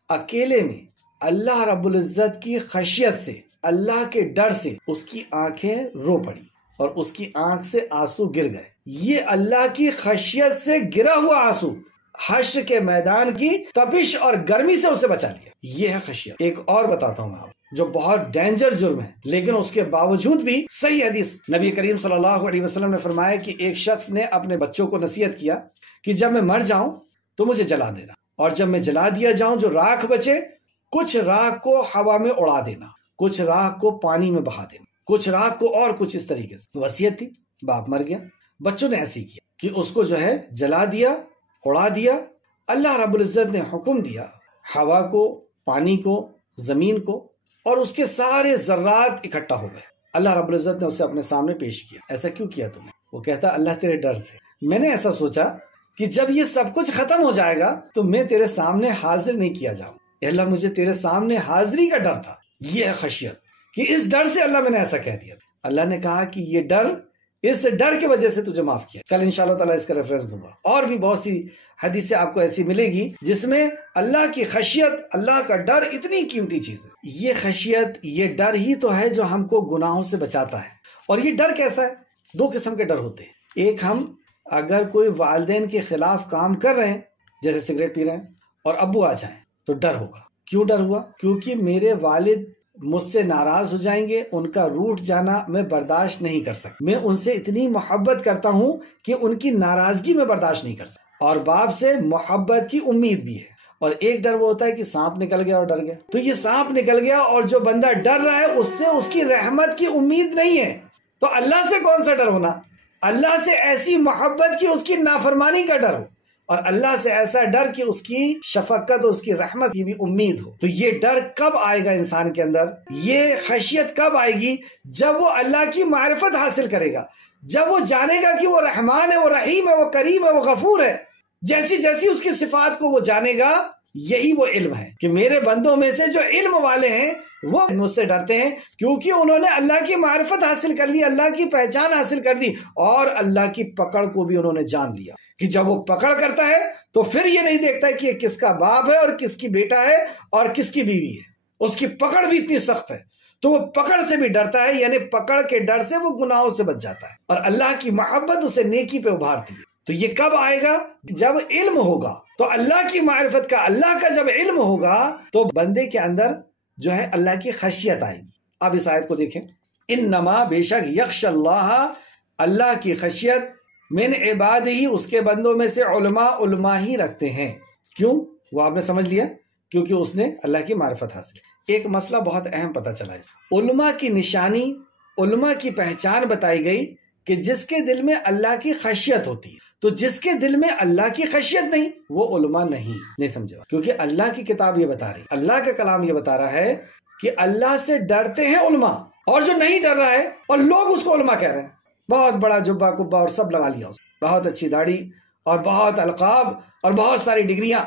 اکیلے میں اللہ رب العزت کی خشیت سے، اللہ کے ڈر سے اس کی آنکھیں رو پڑی اور اس کی آنکھ سے آنسو گر گئے۔ یہ اللہ کی خشیت سے گرا ہوا آنسو حشر کے میدان کی تپش اور گرمی سے اسے بچا لیا۔ یہ ہے خشیت۔ ایک اور بتاتا ہوں میں آپ، جو بہت ڈینجر جرم ہے، لیکن اس کے باوجود بھی صحیح حدیث نبی کریم صلی اللہ علیہ وسلم نے فرمایا کہ ایک شخص نے اپنے بچوں کو نصیحت کیا کہ جب میں مر جاؤں تو مجھے جلا دینا۔ اور جب میں جلا دیا جاؤں جو راکھ بچے، کچھ راکھ کو ہوا میں اڑا دینا، کچھ راکھ کو پانی میں بہا دینا، کچھ راکھ کو اور کچھ اس طریقے سے۔ وصیت تھی، باپ مر گیا، بچوں نے ایسے کیا کہ اس کو جو ہے جلا دیا، اڑا دیا۔ اللہ رب العزت نے حکم دیا ہوا کو، پانی کو، زمین کو، اور اس کے سارے ذرات اکٹھا ہو گئے۔ اللہ رب العزت نے اسے اپنے سامنے پیش کیا، ایسا کیوں کیا تم نے؟ وہ کہتا اللہ تیرے ڈر سے۔ میں نے ایسا سوچا کہ جب یہ سب کچھ ختم ہو جائے گا تو میں تیرے سامنے حاضر نہیں کیا جاؤں۔ اے اللہ مجھے تیرے سامنے حاضری کا ڈر تھا، یہ ہے خشیت، کہ اس ڈر سے اللہ میں نے ایسا کہہ دیا۔ اللہ نے کہا کہ یہ ڈر، اس ڈر کی وجہ سے تجھے معاف کیا۔ کل انشاءاللہ تعالیٰ اس کا ریفرنس دوں گا، اور بھی بہت سی حدیثیں آپ کو ایسی ملے گی جس میں اللہ کی خشیت، اللہ کا ڈر اتنی قیمتی چیز ہے۔ یہ خشیت، یہ ڈر ہی تو ہے جو ہم کو گناہوں سے بچاتا ہے۔ اور یہ ڈر کیسا ہے؟ دو قسم کے ڈر ہوتے ہیں۔ ایک، ہم اگر کوئی والدین کے خلاف کام کر رہے ہیں، جیسے سگریٹ پی رہے ہیں، اور ابو آ جائیں تو ڈر ہوگا۔ کیوں ڈر ہوا؟ کیونکہ میرے والد مجھ سے ناراض ہو جائیں گے، ان کا روٹھ جانا میں برداشت نہیں کر سکتا۔ میں ان سے اتنی محبت کرتا ہوں کہ ان کی ناراضگی میں برداشت نہیں کر سکتا۔ اور باپ سے محبت کی امید بھی ہے۔ اور ایک ڈر وہ ہوتا ہے کہ سانپ نکل گیا اور ڈر گیا۔ تو یہ سانپ نکل گیا اور جو بندہ ڈر رہا ہے اس سے اس کی رحمت کی امید نہیں ہے، تو اللہ سے کون سا ڈر ہونا؟ اللہ سے ایسی محبت کی اس کی نافرمانی کا ڈر ہو، اور اللہ سے ایسا ڈر کہ اس کی شفقت، اس کی رحمت کی بھی امید ہو۔ تو یہ ڈر کب آئے گا انسان کے اندر؟ یہ خشیت کب آئے گی؟ جب وہ اللہ کی معرفت حاصل کرے گا، جب وہ جانے گا کہ وہ رحمان ہے، وہ رحیم ہے، وہ کریم ہے، وہ غفور ہے۔ جیسی جیسی اس کی صفات کو وہ جانے گا، یہی وہ علم ہے کہ میرے بندوں میں سے جو علم والے ہیں وہ مجھ سے ڈرتے ہیں، کیونکہ انہوں نے اللہ کی معرفت حاصل کر لی، اللہ کی پہچان حاصل کر دی، اور اللہ کی پکڑ کو بھی انہوں نے جان لیا کہ جب وہ پکڑ کرتا ہے تو پھر یہ نہیں دیکھتا کہ یہ کس کا باپ ہے اور کس کی بیٹا ہے اور کس کی بیوی ہے۔ اس کی پکڑ بھی اتنی سخت ہے تو وہ پکڑ سے بھی ڈرتا ہے، یعنی پکڑ کے ڈر سے وہ گناہوں سے بچ جاتا ہے، اور اللہ کی محبت اسے نیکی پہ ابھارتی ہے۔ تو یہ کب آئے گا؟ جب علم ہوگا۔ تو اللہ کی معرفت کا، اللہ کا جب علم ہوگا تو بندے کے اندر جو ہے اللہ کی خشیت آئے گی۔ اب اس آیت کو دیکھیں، انما، بے شک، یخش اللہ، اللہ کی خشیت، من عباد ہی، اس کے بندوں میں سے، علماء ہی رکھتے ہیں۔ کیوں؟ وہ آپ نے سمجھ لیا، کیونکہ اس نے اللہ کی معرفت حاصل۔ ایک مسئلہ بہت اہم پتہ چلا اس، علماء کی نشانی، علماء کی پہچان بتائی گئی کہ جس کے دل میں اللہ کی خشیت ہوتی ہے۔ تو جس کے دل میں اللہ کی خشیت نہیں وہ علماء نہیں سمجھے، کیونکہ اللہ کی کتاب یہ بتا رہی، اللہ کا کلام یہ بتا رہا ہے کہ اللہ سے ڈرتے ہیں علماء، اور جو نہیں ڈر رہا ہے اور لوگ اس کو علماء کہہ رہے ہیں، بہت بڑا جبہ کبا اور سب لگا لیا، بہت اچھی داڑھی اور بہت القاب اور بہت ساری ڈگریاں،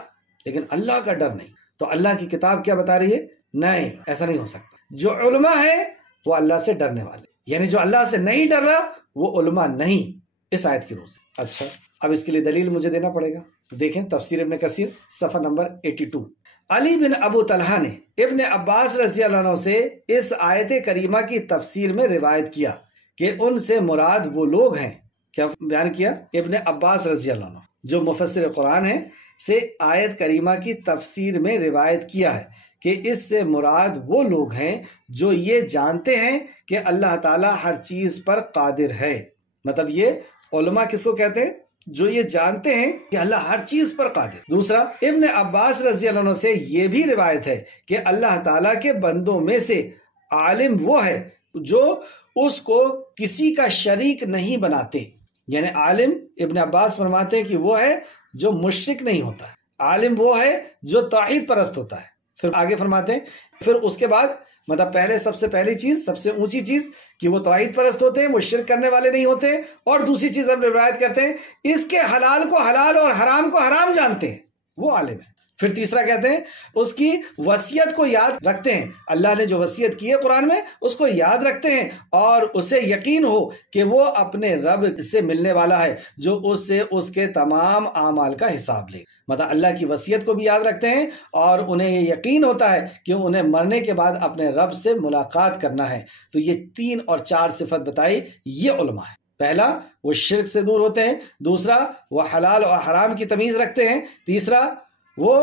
لیکن اللہ کا ڈر نہیں۔ تو اللہ کی کتاب کیا بتا رہی ہے؟ نہیں، ایسا نہیں ہو سکتا۔ جو علماء ہے وہ اللہ سے ڈرنے والے، یعنی جو اللہ سے نہیں ڈر رہا وہ علماء نہیں، اس آیت کی روح سے۔ اچھا، اب اس کے لیے دلیل مجھے دینا پڑے گا۔ دیکھیں تفسیر ابن کثیر صفحہ نمبر 82۔ علی بن ابو طلحہ نے ابن عباس رضی اللہ عنہ سے اس آیت کریمہ کی تفسیر میں روایت کیا کہ ان سے مراد وہ لوگ ہیں، کیا بیان کیا؟ ابن عباس رضی اللہ عنہ جو مفسر قرآن ہیں، سے آیت کریمہ کی تفسیر میں روایت کیا ہے کہ اس سے مراد وہ لوگ ہیں جو یہ جانتے ہیں کہ اللہ تعالیٰ ہر چیز پر قادر ہے۔ مطلب یہ علماء کس کو کہتے ہیں؟ جو یہ جانتے ہیں کہ اللہ ہر چیز پر قادر۔ دوسرا، ابن عباس رضی اللہ عنہ سے یہ بھی روایت ہے کہ اللہ تعالیٰ کے بندوں میں سے عالم وہ ہے جو اس کو کسی کا شریک نہیں بناتے، یعنی عالم ابن عباس فرماتے ہیں کہ وہ ہے جو مشرک نہیں ہوتا، عالم وہ ہے جو توحید پرست ہوتا ہے۔ پھر آگے فرماتے ہیں، پھر اس کے بعد مطلب پہلے سب سے پہلی چیز، سب سے اونچی چیز کہ وہ توحید پرست ہوتے ہیں، وہ شرک کرنے والے نہیں ہوتے، اور دوسری چیز ہم روایت کرتے ہیں اس کے حلال کو حلال اور حرام کو حرام جانتے ہیں، وہ عالم ہے۔ پھر تیسرا کہتے ہیں اس کی وصیت کو یاد رکھتے ہیں، اللہ نے جو وصیت کی ہے قرآن میں اس کو یاد رکھتے ہیں، اور اسے یقین ہو کہ وہ اپنے رب سے ملنے والا ہے جو اس سے اس کے تمام اعمال کا حساب لے۔ مطلب اللہ کی وصیت کو بھی یاد رکھتے ہیں اور انہیں یہ یقین ہوتا ہے کہ انہیں مرنے کے بعد اپنے رب سے ملاقات کرنا ہے۔ تو یہ 3 اور 4 صفت بتائی، یہ علماء ہے۔ پہلا، وہ شرک سے دور ہوتے ہیں، دوسرا وہ حلال اور حرام کی تمیز رکھتے ہیں، تیسرا وہ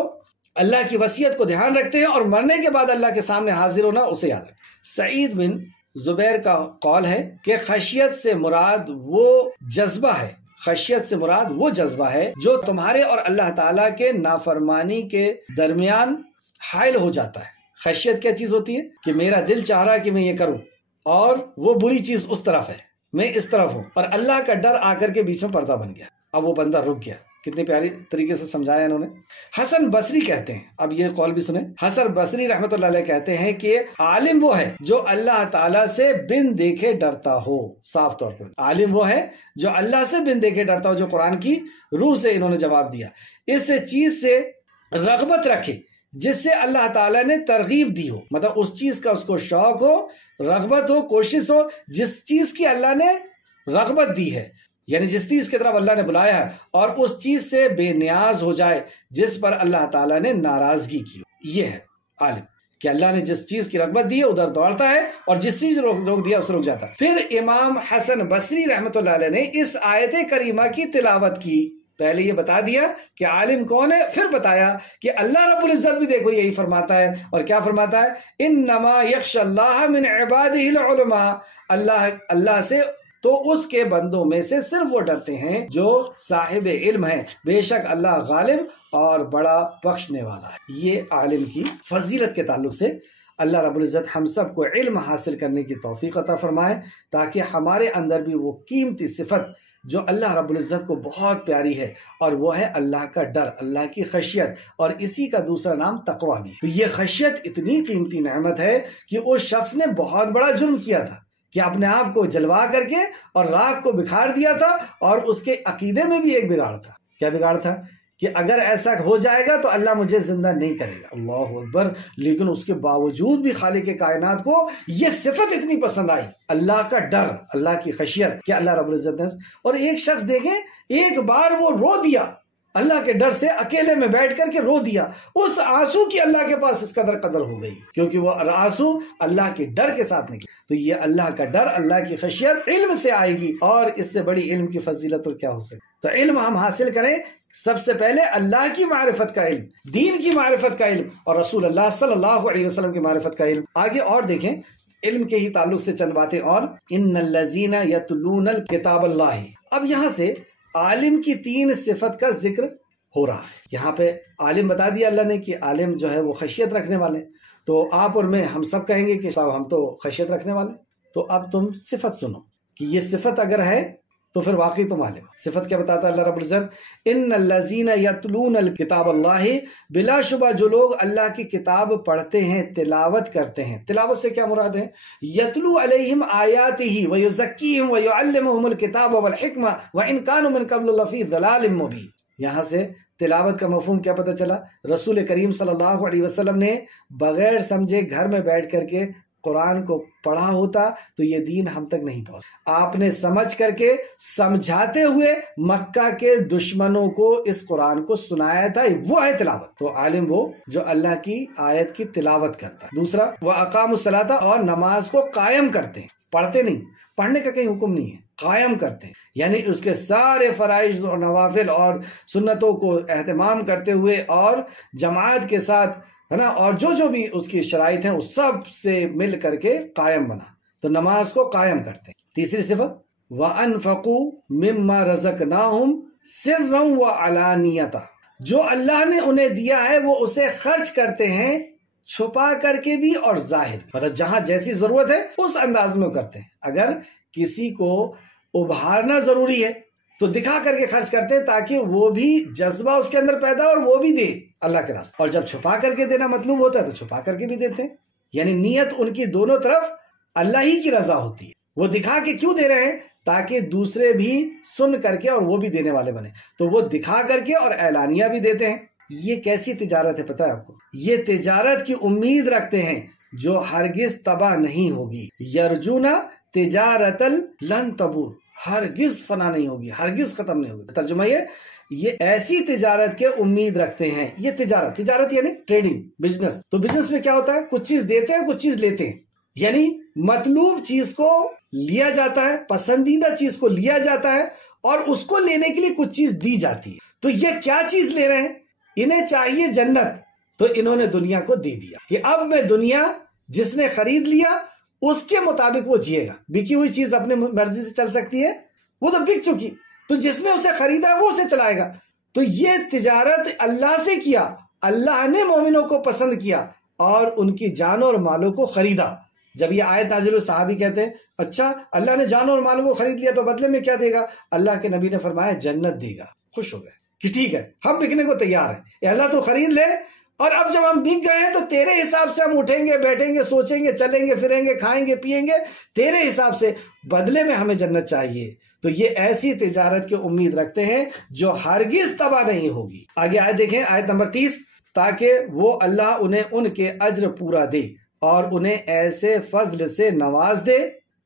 اللہ کی وصیت کو دھیان رکھتے ہیں، اور مرنے کے بعد اللہ کے سامنے حاضر ہونا اسے یاد رکھتے ہیں۔ سعید بن زبیر کا قول ہے کہ خشیت سے مراد وہ جذبہ ہے، خشیت سے مراد وہ جذبہ ہے جو تمہارے اور اللہ تعالیٰ کے نافرمانی کے درمیان حائل ہو جاتا ہے۔ خشیت کیا چیز ہوتی ہے کہ میرا دل چاہ رہا ہے کہ میں یہ کروں اور وہ بری چیز اس طرف ہے، میں اس طرف ہوں، اور اللہ کا ڈر آ کر کے بیچ میں پردہ بن گیا، اب وہ بندہ رک گیا۔ کتنے پیاری طریقے سے سمجھایا انہوں نے۔ حسن بصری کہتے ہیں، اب یہ قول بھی سنیں، حسن بصری رحمۃ اللہ علیہ کہتے ہیں کہ عالم وہ ہے جو اللہ تعالیٰ سے بن دیکھے ڈرتا ہو۔ صاف طور پر عالم وہ ہے جو اللہ سے بن دیکھے ڈرتا ہو، جو قرآن کی روح سے انہوں نے جواب دیا، اس چیز سے رغبت رکھے جس سے اللہ تعالیٰ نے ترغیب دی ہو، مطلب اس چیز کا اس کو شوق ہو، رغبت ہو، کوشش ہو، جس چیز کی اللہ نے رغبت دی ہے، یعنی جس چیز کی طرف اللہ نے بلایا ہے، اور اس چیز سے بے نیاز ہو جائے جس پر اللہ تعالیٰ نے ناراضگی کی ہو۔ یہ ہے عالم کہ اللہ نے جس چیز کی رغبت دی ہے ادھر دوڑتا ہے، اور جس چیز روک دیا اس رک جاتا ہے۔ پھر امام حسن بصری رحمۃ اللہ علیہ نے اس آیت کریمہ کی تلاوت کی۔ پہلے یہ بتا دیا کہ عالم کون ہے، پھر بتایا کہ اللہ رب العزت بھی دیکھو یہی فرماتا ہے، اور کیا فرماتا ہے؟ انما یخشى اللہ من عباده العلماء، اللہ سے تو اس کے بندوں میں سے صرف وہ ڈرتے ہیں جو صاحب علم ہیں، بے شک اللہ غالب اور بڑا بخشنے والا ہے۔ یہ عالم کی فضیلت کے تعلق سے اللہ رب العزت ہم سب کو علم حاصل کرنے کی توفیق عطا فرمائے، تاکہ ہمارے اندر بھی وہ قیمتی صفت جو اللہ رب العزت کو بہت پیاری ہے، اور وہ ہے اللہ کا ڈر، اللہ کی خشیت، اور اسی کا دوسرا نام تقویٰ بھی۔ تو یہ خشیت اتنی قیمتی نعمت ہے کہ اس شخص نے بہت بڑا جرم کیا تھا کہ اپنے آپ کو جلوا کر کے اور راکھ کو بکھار دیا تھا، اور اس کے عقیدے میں بھی ایک بگاڑ تھا۔ کیا بگاڑ تھا؟ کہ اگر ایسا ہو جائے گا تو اللہ مجھے زندہ نہیں کرے گا۔ اللہ اکبر! لیکن اس کے باوجود بھی خالق کائنات کو یہ صفت اتنی پسند آئی، اللہ کا ڈر، اللہ کی خشیت، کہ اللہ رب العزت نے، اور ایک شخص دیکھیں ایک بار وہ رو دیا اللہ کے ڈر سے، اکیلے میں بیٹھ کر کے رو دیا، اس آنسو کی اللہ کے پاس اس قدر ہو گئی، کیونکہ وہ آنسو اللہ کے ڈر کے ساتھ نکلے۔ تو یہ اللہ کا ڈر، اللہ کی خشیت علم سے آئے گی، اور اس سے بڑی علم کی فضیلت اور کیا ہو سکے۔ تو علم ہم حاصل کریں، سب سے پہلے اللہ کی معرفت کا علم، دین کی معرفت کا علم، اور رسول اللہ صلی اللہ علیہ وسلم کی معرفت کا علم۔ آگے اور دیکھیں علم کے ہی تعلق سے چند باتیں اور، ان الذین یتلون الکتاب اللہ۔ اب یہاں سے عالم کی 3 صفت کا ذکر ہو رہا ہے۔ یہاں پہ عالم بتا دیا اللہ نے کہ عالم جو ہے وہ خشیت رکھنے والے، تو آپ اور میں ہم سب کہیں گے کہ صاحب ہم تو خشیت رکھنے والے۔ تو اب تم صفت سنو کہ یہ صفت اگر ہے تو پھر واقعی تم عالم۔ صفت کیا بتاتا ہے اللہ رب العزت؟ ان الذین یتلون الکتاب اللہ، بلا شبہ جو لوگ اللہ کی کتاب پڑھتے ہیں، تلاوت کرتے ہیں۔ تلاوت سے کیا مراد ہے؟ یتلو علیہم آیاتہ ویزکیہم ویعلمہم الکتاب والحکمہ وان کانوا من قبل لفی ضلال مبین۔ یہاں سے تلاوت کا مفہوم کیا پتہ چلا؟ رسول کریم صلی اللہ علیہ وسلم نے بغیر سمجھے گھر میں بیٹھ کر کے قرآن کو پڑھا ہوتا تو یہ دین ہم تک نہیں پہنچ۔ آپ نے سمجھ کر کے سمجھاتے ہوئے مکہ کے دشمنوں کو اس قرآن کو سنایا تھا، وہ ہے تلاوت۔ تو عالم وہ جو اللہ کی آیت کی تلاوت کرتا ہے۔ دوسرا، وَأَقَامُوا الصَّلَاةَ، اور نماز کو قائم کرتے ہیں، پڑھتے نہیں، پڑھنے کا کہیں حکم نہیں ہے، قائم کرتے ہیں، یعنی اس کے سارے فرائض اور نوافل اور سنتوں کو اہتمام کرتے ہوئے اور جماعت کے ساتھ، ہے نا، اور جو بھی اس کی شرائط ہیں اس سب سے مل کر کے قائم بنا، تو نماز کو قائم کرتے ہیں۔ تیسری صفت، وَأَنفَقُوا مِمَّا رَزَقْنَاهُمْ سِرًّا وَعَلَانِيَةً، جو اللہ نے انہیں دیا ہے وہ اسے خرچ کرتے ہیں چھپا کر کے بھی اور ظاہر، مطلب جہاں جیسی ضرورت ہے اس انداز میں کرتے ہیں۔ اگر کسی کو ابھارنا ضروری ہے تو دکھا کر کے خرچ کرتے ہیں تاکہ وہ بھی جذبہ اس کے اندر پیدا اور وہ بھی دے اللہ کے راستے، اور جب چھپا کر کے دینا مطلوب ہوتا ہے تو چھپا کر کے بھی دیتے ہیں، یعنی نیت ان کی دونوں طرف اللہ ہی کی رضا ہوتی ہے۔ وہ دکھا کے کیوں دے رہے ہیں؟ تاکہ دوسرے بھی سن کر کے اور وہ بھی دینے والے بنے، تو وہ دکھا کر کے اور اعلانیہ بھی دیتے ہیں۔ یہ کیسی تجارت ہے پتہ ہے آپ کو؟ یہ تجارت کی امید رکھتے ہیں جو ہرگز تباہ نہیں ہوگی، یرجونا تجارت لن تبور، ہرگز فنا نہیں ہوگی، ہرگز ختم نہیں ہوگی۔ ترجمہ یہ ایسی تجارت کے امید رکھتے ہیں۔ یہ تجارت یعنی ٹریڈنگ، بزنس۔ تو بزنس میں کیا ہوتا ہے؟ کچھ چیز دیتے ہیں، کچھ چیز لیتے ہیں، یعنی مطلوب چیز کو لیا جاتا ہے، پسندیدہ چیز کو لیا جاتا ہے، اور اس کو لینے کے لیے کچھ چیز دی جاتی ہے۔ تو یہ کیا چیز لے رہے ہیں؟ انہیں چاہیے جنت، تو انہوں نے دنیا کو دے دیا کہ اب میں دنیا، جس نے خرید لیا اس کے مطابق وہ جیے گا۔ بکی ہوئی چیز اپنے مرضی سے چل سکتی ہے، وہ تو بک چکی، تو جس نے اسے خریدا وہ اسے چلائے گا. تو یہ تجارت اللہ سے کیا، اللہ نے مومنوں کو پسند کیا اور ان کی جانوں اور مالوں کو خریدا. جب یہ آیت نازل ہوئی صحابی کہتے ہیں اچھا اللہ نے جانوں اور مالوں کو خرید لیا تو بدلے میں کیا دے گا؟ اللہ کے نبی نے فرمایا جنت دے گا. خوش ہو گئے کہ ٹھیک ہے ہم بکنے کو تیار ہیں، اے اللہ تو خرید لے، اور اب جب ہم بک گئے ہیں تو تیرے حساب سے ہم اٹھیں گے، بیٹھیں گے، سوچیں گے، چلیں گے، پھریں گے، کھائیں گے، پیئیں گے تیرے حساب سے، بدلے میں ہمیں جنت چاہیے. تو یہ ایسی تجارت کی امید رکھتے ہیں جو ہرگز تباہ نہیں ہوگی. آگے آیت دیکھیں، آیت نمبر 30، تاکہ وہ اللہ انہیں ان کے اجر پورا دے اور انہیں ایسے فضل سے نواز دے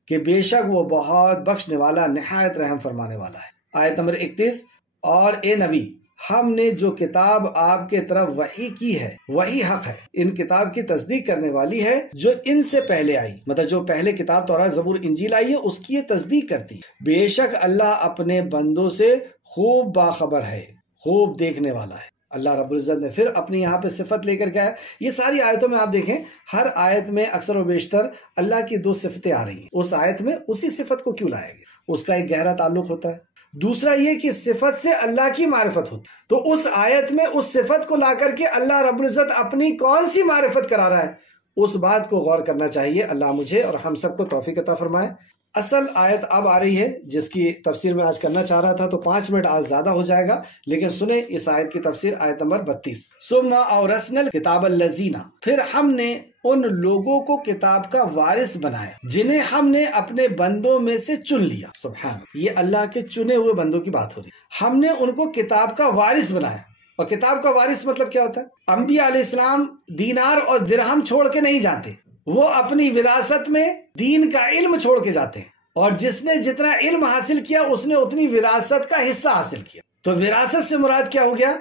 کہ بے شک وہ بہت بخشنے والا نہایت رحم فرمانے والا ہے. آیت نمبر 31، اور اے نبی ہم نے جو کتاب آپ کے طرف وحی کی ہے وہی حق ہے، ان کتاب کی تصدیق کرنے والی ہے جو ان سے پہلے آئی، مطلب جو پہلے کتاب تورات زبور انجیل آئی ہے اس کی یہ تصدیق کرتی ہے. بے شک اللہ اپنے بندوں سے خوب باخبر ہے، خوب دیکھنے والا ہے. اللہ رب العزت نے پھر اپنی یہاں پہ صفت لے کر کے آیا. یہ ساری آیتوں میں آپ دیکھیں ہر آیت میں اکثر و بیشتر اللہ کی دو صفتیں آ رہی ہیں. اس آیت میں اسی صفت کو کیوں لایا گیا؟ اس کا ایک گہرا تعلق ہوتا ہے. دوسرا یہ کہ صفت سے اللہ کی معرفت ہوتی، تو اس آیت میں اس صفت کو لا کر کے اللہ رب العزت اپنی کون سی معرفت کرا رہا ہے، اس بات کو غور کرنا چاہیے. اللہ مجھے اور ہم سب کو توفیق عطا فرمائے. اصل آیت اب آ رہی ہے جس کی تفسیر میں آج کرنا چاہ رہا تھا، تو 5 منٹ آج زیادہ ہو جائے گا، لیکن سنیں اس آیت کی تفسیر. آیت نمبر 32، ثم اورثنا الکتاب الذین، پھر ہم نے ان لوگوں کو کتاب کا وارث بنایا جنہیں ہم نے اپنے بندوں میں سے چن لیا. سبحان، یہ اللہ کے چنے ہوئے بندوں کی بات ہو رہی ہے. ہم نے ان کو کتاب کا وارث بنایا. اور کتاب کا وارث مطلب کیا ہوتا ہے؟ انبیاء علیہ السلام دینار اور درہم چھوڑ کے نہیں جاتے، وہ اپنی وراثت میں دین کا علم چھوڑ کے جاتے ہیں، اور جس نے جتنا علم حاصل کیا اس نے اتنی وراثت کا حصہ حاصل کیا. تو وراثت سے مراد کیا ہو گیا؟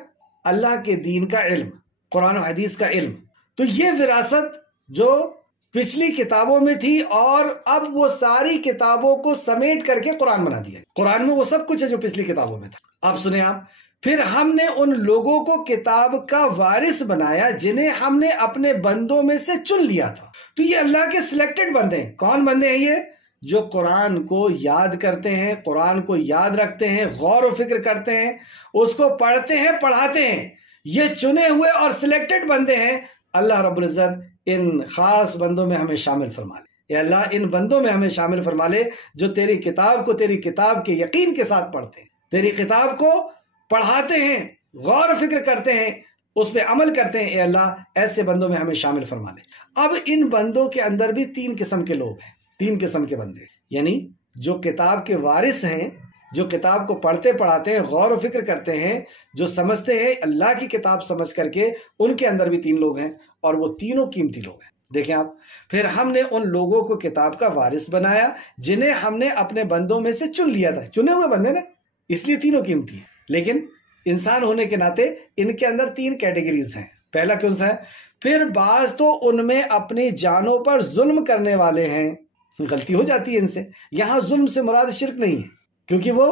اللہ کے دین کا علم، قرآن و حدیث کا علم. تو یہ وراثت جو پچھلی کتابوں میں تھی اور اب وہ ساری کتابوں کو سمیٹ کر کے قرآن بنا دیا. قرآن میں وہ سب کچھ ہے جو پچھلی کتابوں میں تھا. اب سنیں آپ، پھر ہم نے ان لوگوں کو کتاب کا وارث بنایا جنہیں ہم نے اپنے بندوں میں سے چن لیا تھا. تو یہ اللہ کے سلیکٹڈ بندے ہیں. کون بندے ہیں یہ؟ جو قرآن کو یاد کرتے ہیں، قرآن کو یاد رکھتے ہیں، غور و فکر کرتے ہیں، اس کو پڑھتے ہیں، پڑھاتے ہیں. یہ چنے ہوئے اور سلیکٹڈ بندے ہیں. اللہ رب العزت ان خاص بندوں میں ہمیں شامل فرما لے. اے اللہ ان بندوں میں ہمیں شامل فرما لے جو تیری کتاب کو تیری کتاب کے یقین کے ساتھ پڑھتے ہیں، تیری کتاب کو پڑھاتے ہیں، غور و فکر کرتے ہیں، اس پہ عمل کرتے ہیں. اے اللہ ایسے بندوں میں ہمیں شامل فرما لے. اب ان بندوں کے اندر بھی 3 قسم کے لوگ ہیں، 3 قسم کے بندے، یعنی جو کتاب کے وارث ہیں، جو کتاب کو پڑھتے پڑھاتے ہیں، غور و فکر کرتے ہیں، جو سمجھتے ہیں اللہ کی کتاب سمجھ کر کے، ان کے اندر بھی 3 لوگ ہیں، اور وہ تینوں قیمتی لوگ ہیں. دیکھیں آپ، پھر ہم نے ان لوگوں کو کتاب کا وارث بنایا جنہیں ہم نے اپنے بندوں میں سے چن لیا تھا. چنے ہوئے بندے نا، اس لیے تینوں قیمتی ہیں. لیکن انسان ہونے کے ناطے ان کے اندر 3 کیٹیگریز ہیں. پہلا کون سا ہے؟ پھر بعض تو ان میں اپنی جانوں پر ظلم کرنے والے ہیں. غلطی ہو جاتی ہے ان سے. یہاں ظلم سے مراد شرک نہیں ہے، کیونکہ وہ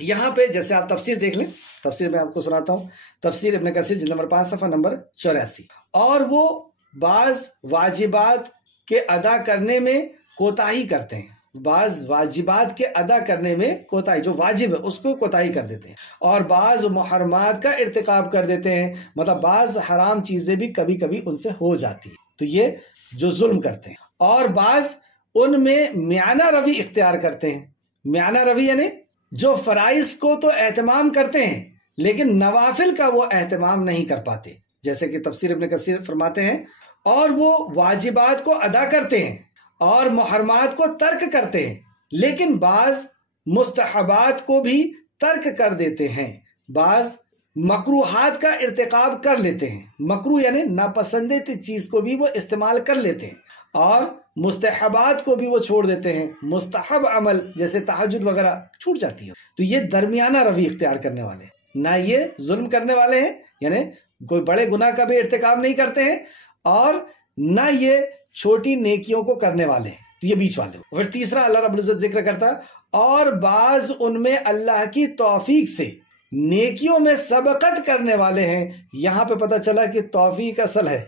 یہاں پہ جیسے آپ تفسیر دیکھ لیں، تفسیر میں آپ کو سناتا ہوں، تفسیر ابن کثیر جلد نمبر 5 صفحہ نمبر 84. اور وہ بعض واجبات کے ادا کرنے میں کوتاہی کرتے ہیں، بعض واجبات کے ادا کرنے میں کوتاہی، جو واجب ہے اس کو کوتاہی کر دیتے ہیں، اور بعض محرمات کا ارتکاب کر دیتے ہیں، مطلب بعض حرام چیزیں بھی کبھی کبھی ان سے ہو جاتی ہیں. تو یہ جو ظلم کرتے ہیں. اور بعض ان میں میانہ روی اختیار کرتے ہیں. میانہ روی یعنی جو فرائض کو تو اہتمام کرتے ہیں لیکن نوافل کا وہ اہتمام نہیں کر پاتے. جیسے کہ تفسیر ابن کثیر فرماتے ہیں، اور وہ واجبات کو ادا کرتے ہیں اور محرمات کو ترک کرتے ہیں، لیکن بعض مستحبات کو بھی ترک کر دیتے ہیں، بعض مکروہات کا ارتکاب کر لیتے ہیں. مکروہ یعنی ناپسندیدہ چیز کو بھی وہ استعمال کر لیتے ہیں، اور مستحبات کو بھی وہ چھوڑ دیتے ہیں. مستحب عمل جیسے تہجد وغیرہ چھوٹ جاتی ہے. تو یہ درمیانہ روی اختیار کرنے والے ہیں. نہ یہ ظلم کرنے والے ہیں، یعنی کوئی بڑے گناہ کا بھی ارتکاب نہیں کرتے ہیں، اور نہ یہ چھوٹی نیکیوں کو کرنے والے ہیں. تو یہ بیچ والے. اور تیسرا اللہ رب العزت ذکر کرتا ہے، اور بعض ان میں اللہ کی توفیق سے نیکیوں میں سبقت کرنے والے ہیں. یہاں پہ پتہ چلا کہ توفیق اصل ہے،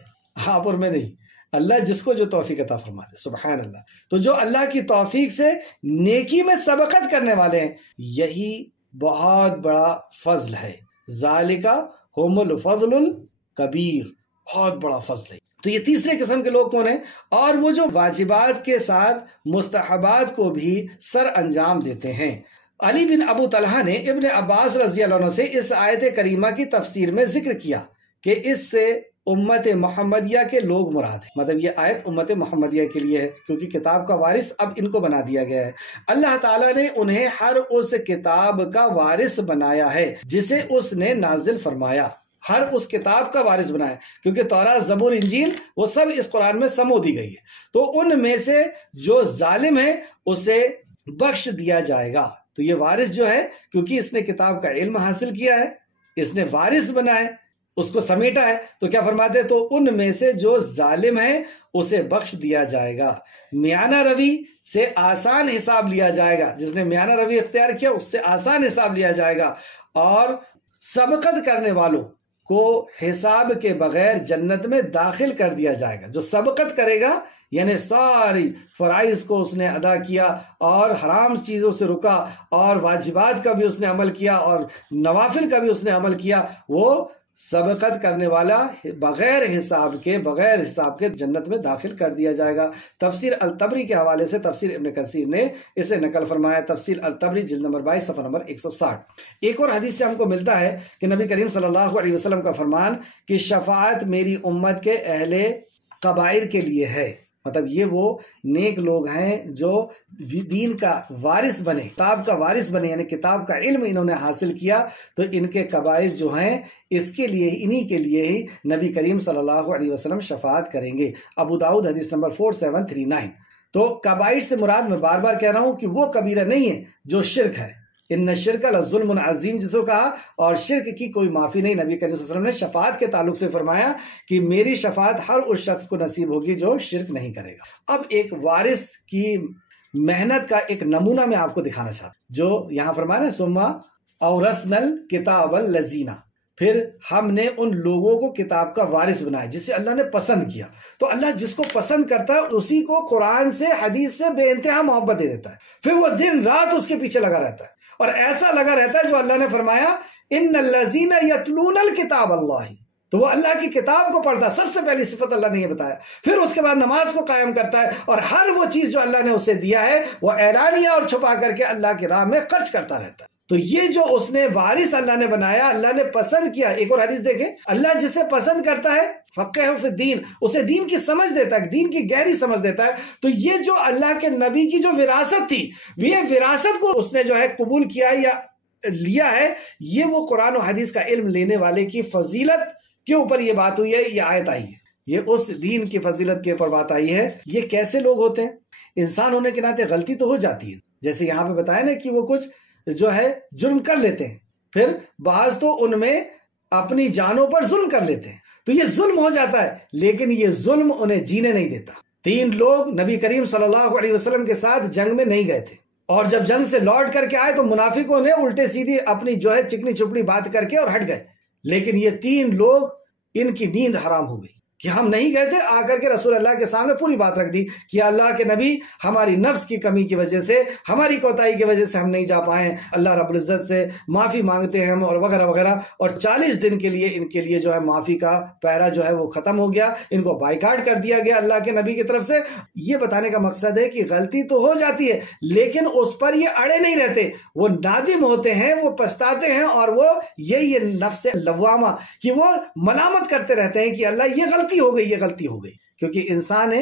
آپ اور میں نہیں. اللہ جس کو جو توفیق عطا فرماتے، سبحان اللہ. تو جو اللہ کی توفیق سے نیکی میں سبقت کرنے والے ہیں، یہی بہت بڑا فضل ہے، ذالک هم الفضل الکبیر، بہت بڑا فضل ہے۔ تو یہ تیسرے قسم کے لوگ کون ہیں؟ اور وہ جو واجبات کے ساتھ مستحبات کو بھی سر انجام دیتے ہیں۔ علی بن ابو طلحہ نے ابن عباس رضی اللہ عنہ سے اس آیت کریمہ کی تفسیر میں ذکر کیا کہ اس سے امت محمدیہ کے لوگ مراد ہیں، مطلب یہ آیت امت محمدیہ کے لیے ہے، کیونکہ کتاب کا وارث اب ان کو بنا دیا گیا ہے۔ اللہ تعالیٰ نے انہیں ہر اس کتاب کا وارث بنایا ہے جسے اس نے نازل فرمایا، ہر اس کتاب کا وارث بنایا، کیونکہ تورات، زبور، انجیل وہ سب اس قرآن میں سمو دی گئی ہے۔ تو ان میں سے جو ظالم ہے اسے بخش دیا جائے گا۔ تو یہ وارث جو ہے، کیونکہ اس نے کتاب کا علم حاصل کیا ہے، اس نے وارث بنا ہے، اس کو سمیٹا ہے، تو کیا فرماتے ہیں؟ تو ان میں سے جو ظالم ہے اسے بخش دیا جائے گا۔ میانہ روی سے آسان حساب لیا جائے گا، جس نے میانہ روی اختیار کیا اس سے آسان حساب لیا جائے گا، اور سبقت کرنے والوں کو حساب کے بغیر جنت میں داخل کر دیا جائے گا۔ جو سبقت کرے گا یعنی ساری فرائض کو اس نے ادا کیا اور حرام چیزوں سے رکا اور واجبات کا بھی اس نے عمل کیا اور نوافل کا بھی اس نے عمل کیا، وہ سبقت کرنے والا بغیر حساب کے جنت میں داخل کر دیا جائے گا۔ تفسیر الطبری کے حوالے سے تفسیر ابن کثیر نے اسے نقل فرمایا، تفسیر الطبری جلد نمبر 22 صفحہ نمبر 160۔ ایک اور حدیث سے ہم کو ملتا ہے کہ نبی کریم صلی اللہ علیہ وسلم کا فرمان کہ شفاعت میری امت کے اہل قبائر کے لیے ہے، مطلب یہ وہ نیک لوگ ہیں جو دین کا وارث بنے، کتاب کا وارث بنے، یعنی کتاب کا علم انہوں نے حاصل کیا، تو ان کے قبائل جو ہیں اس کے لیے، انہی کے لیے ہی نبی کریم صلی اللہ علیہ وسلم شفاعت کریں گے۔ ابو داؤد حدیث نمبر 4739۔ تو قبائل سے مراد میں بار بار کہہ رہا ہوں کہ وہ کبیرہ نہیں ہے جو شرک ہے، ان الشرک لظلم عظیم جس کو کہا، اور شرک کی کوئی معافی نہیں۔ نبی کریم صلی اللہ علیہ وسلم نے شفاعت کے تعلق سے فرمایا کہ میری شفاعت ہر اس شخص کو نصیب ہوگی جو شرک نہیں کرے گا۔ اب ایک وارث کی محنت کا ایک نمونہ میں آپ کو دکھانا چاہتا ہوں، جو یہاں فرمایا نا ثم اورثنا الکتاب الذین، پھر ہم نے ان لوگوں کو کتاب کا وارث بنایا جسے اللہ نے پسند کیا۔ تو اللہ جس کو پسند کرتا ہے اسی کو قرآن سے، حدیث سے بے انتہا محبت دے دیتا ہے، پھر وہ دن رات اس کے پیچھے لگا رہتا ہے، اور ایسا لگا رہتا ہے جو اللہ نے فرمایا ان الذین یتلون الکتاب اللہ، تو وہ اللہ کی کتاب کو پڑھتا ہے۔ سب سے پہلی صفت اللہ نے یہ بتایا، پھر اس کے بعد نماز کو قائم کرتا ہے، اور ہر وہ چیز جو اللہ نے اسے دیا ہے وہ اعلانیہ اور چھپا کر کے اللہ کی راہ میں خرچ کرتا رہتا ہے۔ تو یہ جو اس نے وارث اللہ نے بنایا، اللہ نے پسند کیا۔ ایک اور حدیث دیکھیں، اللہ جسے پسند کرتا ہے فقہہ فی الدین، اسے دین کی سمجھ دیتا ہے، دین کی گہری سمجھ دیتا ہے۔ تو یہ جو اللہ کے نبی کی جو وراثت تھی، یہ وراثت کو اس نے جو ہے قبول کیا یا لیا ہے، یہ وہ قرآن و حدیث کا علم لینے والے کی فضیلت کے اوپر یہ بات ہوئی ہے، یہ آیت آئی ہے، یہ اس دین کی فضیلت کے اوپر بات آئی ہے۔ یہ کیسے لوگ ہوتے ہیں؟ انسان ہونے کے ناطے غلطی تو ہو جاتی ہے، جیسے یہاں پہ بتایا نا کہ وہ کچھ جو ہے جرم کر لیتے ہیں، پھر بعض تو ان میں اپنی جانوں پر ظلم کر لیتے ہیں، تو یہ ظلم ہو جاتا ہے، لیکن یہ ظلم انہیں جینے نہیں دیتا۔ 3 لوگ نبی کریم صلی اللہ علیہ وسلم کے ساتھ جنگ میں نہیں گئے تھے، اور جب جنگ سے لوٹ کر کے آئے تو منافقوں نے الٹے سیدھی اپنی جو ہے چکنی چپڑی بات کر کے اور ہٹ گئے، لیکن یہ 3 لوگ ان کی نیند حرام ہو گئی کہ ہم نہیں گئے تھے، آ کر کے رسول اللہ کے سامنے پوری بات رکھ دی کہ اللہ کے نبی ہماری نفس کی کمی کی وجہ سے، ہماری کوتاہی کی وجہ سے ہم نہیں جا پائے، اللہ رب العزت سے معافی مانگتے ہیں ہم، اور وغیرہ وغیرہ۔ اور 40 دن کے لیے ان کے لیے جو ہے معافی کا پہرا جو ہے وہ ختم ہو گیا، ان کو بائیکاٹ کر دیا گیا اللہ کے نبی کی طرف سے۔ یہ بتانے کا مقصد ہے کہ غلطی تو ہو جاتی ہے، لیکن اس پر یہ اڑے نہیں رہتے، وہ نادم ہوتے ہیں، وہ پچھتاتے ہیں، اور وہ یہی نفس لوامہ کہ وہ ملامت کرتے رہتے ہیں کہ اللہ یہ غلطی ہو گئی، یہ غلطی ہو گئی، کیونکہ انسان ہے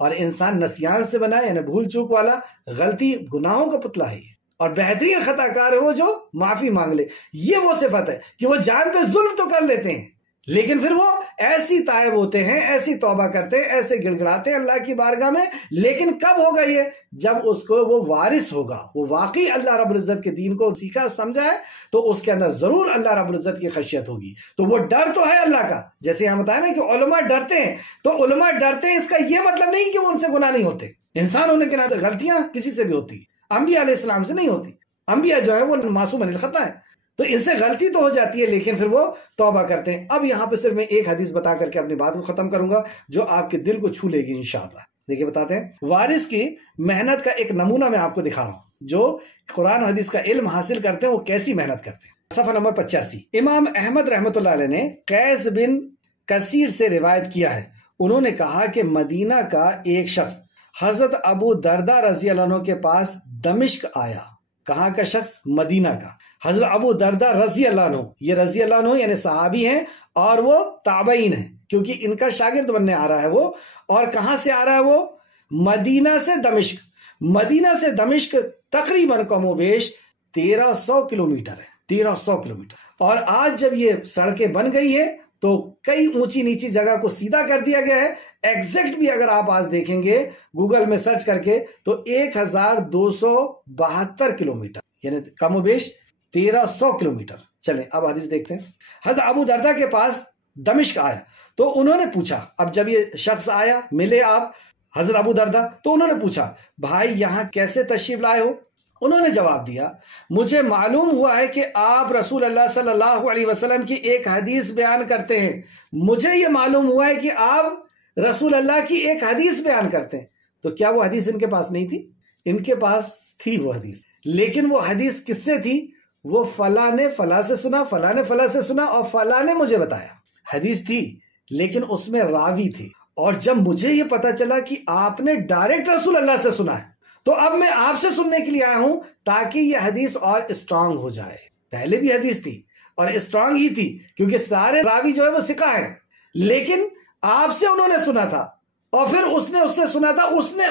اور انسان نسیان سے بنا ہے، یعنی بھول چوک والا، غلطی گناہوں کا پتلا ہے، اور بہترین خطا کار ہے وہ جو معافی مانگ لے۔ یہ وہ صفت ہے کہ وہ جان پہ ظلم تو کر لیتے ہیں، لیکن پھر وہ ایسی تائب ہوتے ہیں، ایسی توبہ کرتے ہیں، ایسے گڑ گڑاتے ہیں اللہ کی بارگاہ میں۔ لیکن کب ہوگا یہ؟ جب اس کو وہ وارث ہوگا، وہ واقعی اللہ رب العزت کے دین کو سیکھا سمجھا ہے، تو اس کے اندر ضرور اللہ رب العزت کی خشیت ہوگی، تو وہ ڈر تو ہے اللہ کا۔ جیسے ہم بتائیں نا کہ علماء ڈرتے ہیں، تو علماء ڈرتے ہیں، اس کا یہ مطلب نہیں کہ وہ ان سے گناہ نہیں ہوتے، انسان ہونے کے ناطے غلطیاں کسی سے بھی ہوتی، انبیاء علیہ السلام سے نہیں ہوتی، انبیاء جو ہے وہ معصوم عن الخطا ہے، تو ان سے غلطی تو ہو جاتی ہے، لیکن پھر وہ توبہ کرتے ہیں۔ اب یہاں پہ صرف میں ایک حدیث بتا کر کے اپنی بات کو ختم کروں گا جو آپ کے دل کو چھو لے گی انشاءاللہ۔ دیکھیے بتاتے ہیں، وارث کی محنت کا ایک نمونہ میں آپ کو دکھا رہا ہوں۔ جو قرآن و حدیث کا علم حاصل کرتے ہیں وہ کیسی محنت کرتے ہیں۔ صفحہ نمبر 85۔ امام احمد رحمۃ اللہ علیہ نے قیس بن کثیر سے روایت کیا ہے، انہوں نے کہا کہ مدینہ کا ایک شخص حضرت ابو دردہ رضی اللہ عنہ کے پاس دمشق آیا۔ کہاں کا شخص؟ مدینہ کا۔ حضرت ابو دردہ رضی اللہ عنہ، یہ رضی اللہ عنہ یعنی صحابی ہیں اور وہ تابعین ہیں، کیونکہ ان کا شاگرد بننے آ رہا ہے وہ۔ اور کہاں سے آ رہا ہے وہ؟ مدینہ سے دمشق۔ مدینہ سے دمشق تقریباً کم و بیش 1300 کلومیٹر ہے، 1300 کلومیٹر۔ اور آج جب یہ سڑکیں بن گئی ہے تو کئی اونچی نیچی جگہ کو سیدھا کر دیا گیا ہے۔ ایگزیکٹ بھی اگر آپ آج دیکھیں گے گوگل میں سرچ کر کے تو 1272 کلومیٹر، یعنی کم و بیش 1300 کلومیٹر۔ چلیں اب حدیث دیکھتے ہیں۔ حضرت ابو دردہ کے پاس دمشق آیا تو انہوں نے پوچھا، اب جب یہ شخص آیا، ملے آپ حضرت ابو دردہ، تو انہوں نے پوچھا بھائی یہاں کیسے تشریف لائے ہو؟ انہوں نے جواب دیا مجھے معلوم ہوا ہے کہ آپ رسول اللہ صلی اللہ علیہ وسلم کی ایک حدیث بیان کرتے ہیں۔ مجھے یہ معلوم ہوا ہے کہ آپ رسول اللہ کی ایک حدیث بیان کرتے ہیں۔ تو کیا وہ حدیث ان کے پاس نہیں تھی؟ ان کے پاس تھی وہ حدیث، لیکن وہ حدیث کس سے تھی؟ وہ فلاں نے فلاں سے سنا، فلاں نے فلاں سے سنا اور فلاں نے مجھے بتایا۔ حدیث تھی لیکن اس میں راوی تھی، اور جب مجھے یہ پتا چلا کہ آپ نے ڈائریکٹ رسول اللہ سے سنا ہے تو اب میں آپ سے سننے کے لیے آیا ہوں تاکہ یہ حدیث اور اسٹرانگ ہو جائے۔ پہلے بھی حدیث تھی اور اسٹرانگ ہی تھی کیونکہ سارے راوی جو ہے وہ ثقہ ہیں، لیکن آپ سے انہوں نے سنا تھا اور پھر اس نے اس سے سنا تھا،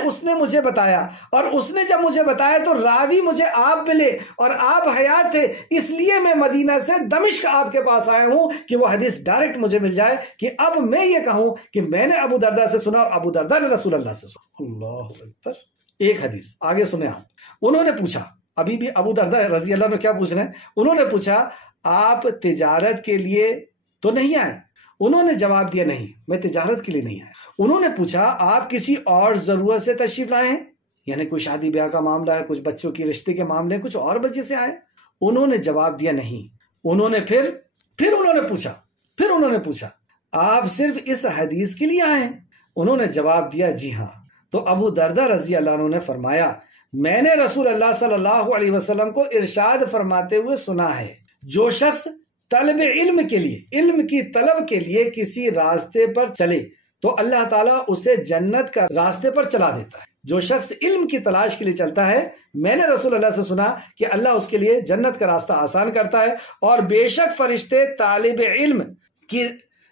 اس نے مجھے بتایا، اور اس نے جب مجھے بتایا تو راوی مجھے آپ ملے اور آپ حیات تھے، اس لیے میں مدینہ سے دمشق آپ کے پاس آیا ہوں کہ وہ حدیث ڈائریکٹ مجھے مل جائے کہ اب میں یہ کہوں کہ میں نے ابو دردہ سے سنا اور ابو دردہ نے رسول اللہ سے سنا۔ اللہ اکبر۔ ایک حدیث آگے سنیں آپ۔ انہوں نے پوچھا، ابھی بھی ابو دردہ رضی اللہ عنہ کیا پوچھ رہے ہیں؟ انہوں نے پوچھا آپ تجارت کے لیے تو نہیں آئے؟ انہوں نے جواب دیا نہیں، میں تجارت کے لیے نہیں آیا۔ انہوں نے پوچھا آپ کسی اور ضرورت سے تشریف لائے ہیں؟ یعنی کوئی شادی بیاہ کا معاملہ ہے، کچھ بچوں کی رشتے کے معاملے، کچھ اور وجہ سے آئے؟ انہوں نے جواب دیا نہیں۔ انہوں نے پھر انہوں نے پوچھا آپ صرف اس حدیث کے لیے آئے ہیں؟ انہوں نے جواب دیا جی ہاں۔ تو ابو دردہ رضی اللہ عنہ نے فرمایا میں نے رسول اللہ صلی اللہ علیہ وسلم کو ارشاد فرماتے ہوئے سنا ہے، جو شخص طلب علم کے لیے، علم کی طلب کے لیے کسی راستے پر چلے تو اللہ تعالیٰ اسے جنت کا راستے پر چلا دیتا ہے۔ جو شخص علم کی تلاش کے لیے چلتا ہے، میں نے رسول اللہ سے سنا کہ اللہ اس کے لیے جنت کا راستہ آسان کرتا ہے، اور بے شک فرشتے طالب علم کی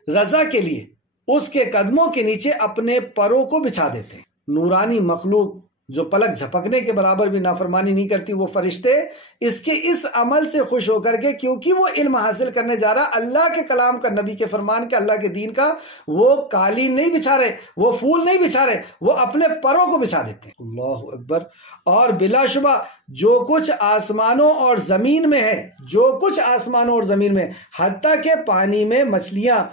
رضا کے لیے اس کے قدموں کے نیچے اپنے پروں کو بچھا دیتے ہیں۔ نورانی مخلوق جو پلک جھپکنے کے برابر بھی نافرمانی نہیں کرتی، وہ فرشتے اس کے اس عمل سے خوش ہو کر کے، کیونکہ وہ علم حاصل کرنے جا رہا اللہ کے کلام کا، نبی کے فرمان کا، اللہ کے دین کا، وہ قالین نہیں بچھا رہے، وہ پھول نہیں بچھا رہے، وہ اپنے پروں کو بچھا دیتے ہیں۔ اللہ اکبر۔ اور بلا شبہ جو کچھ آسمانوں اور زمین میں ہے، جو کچھ آسمانوں اور زمین میں، حتیٰ کہ پانی میں مچھلیاں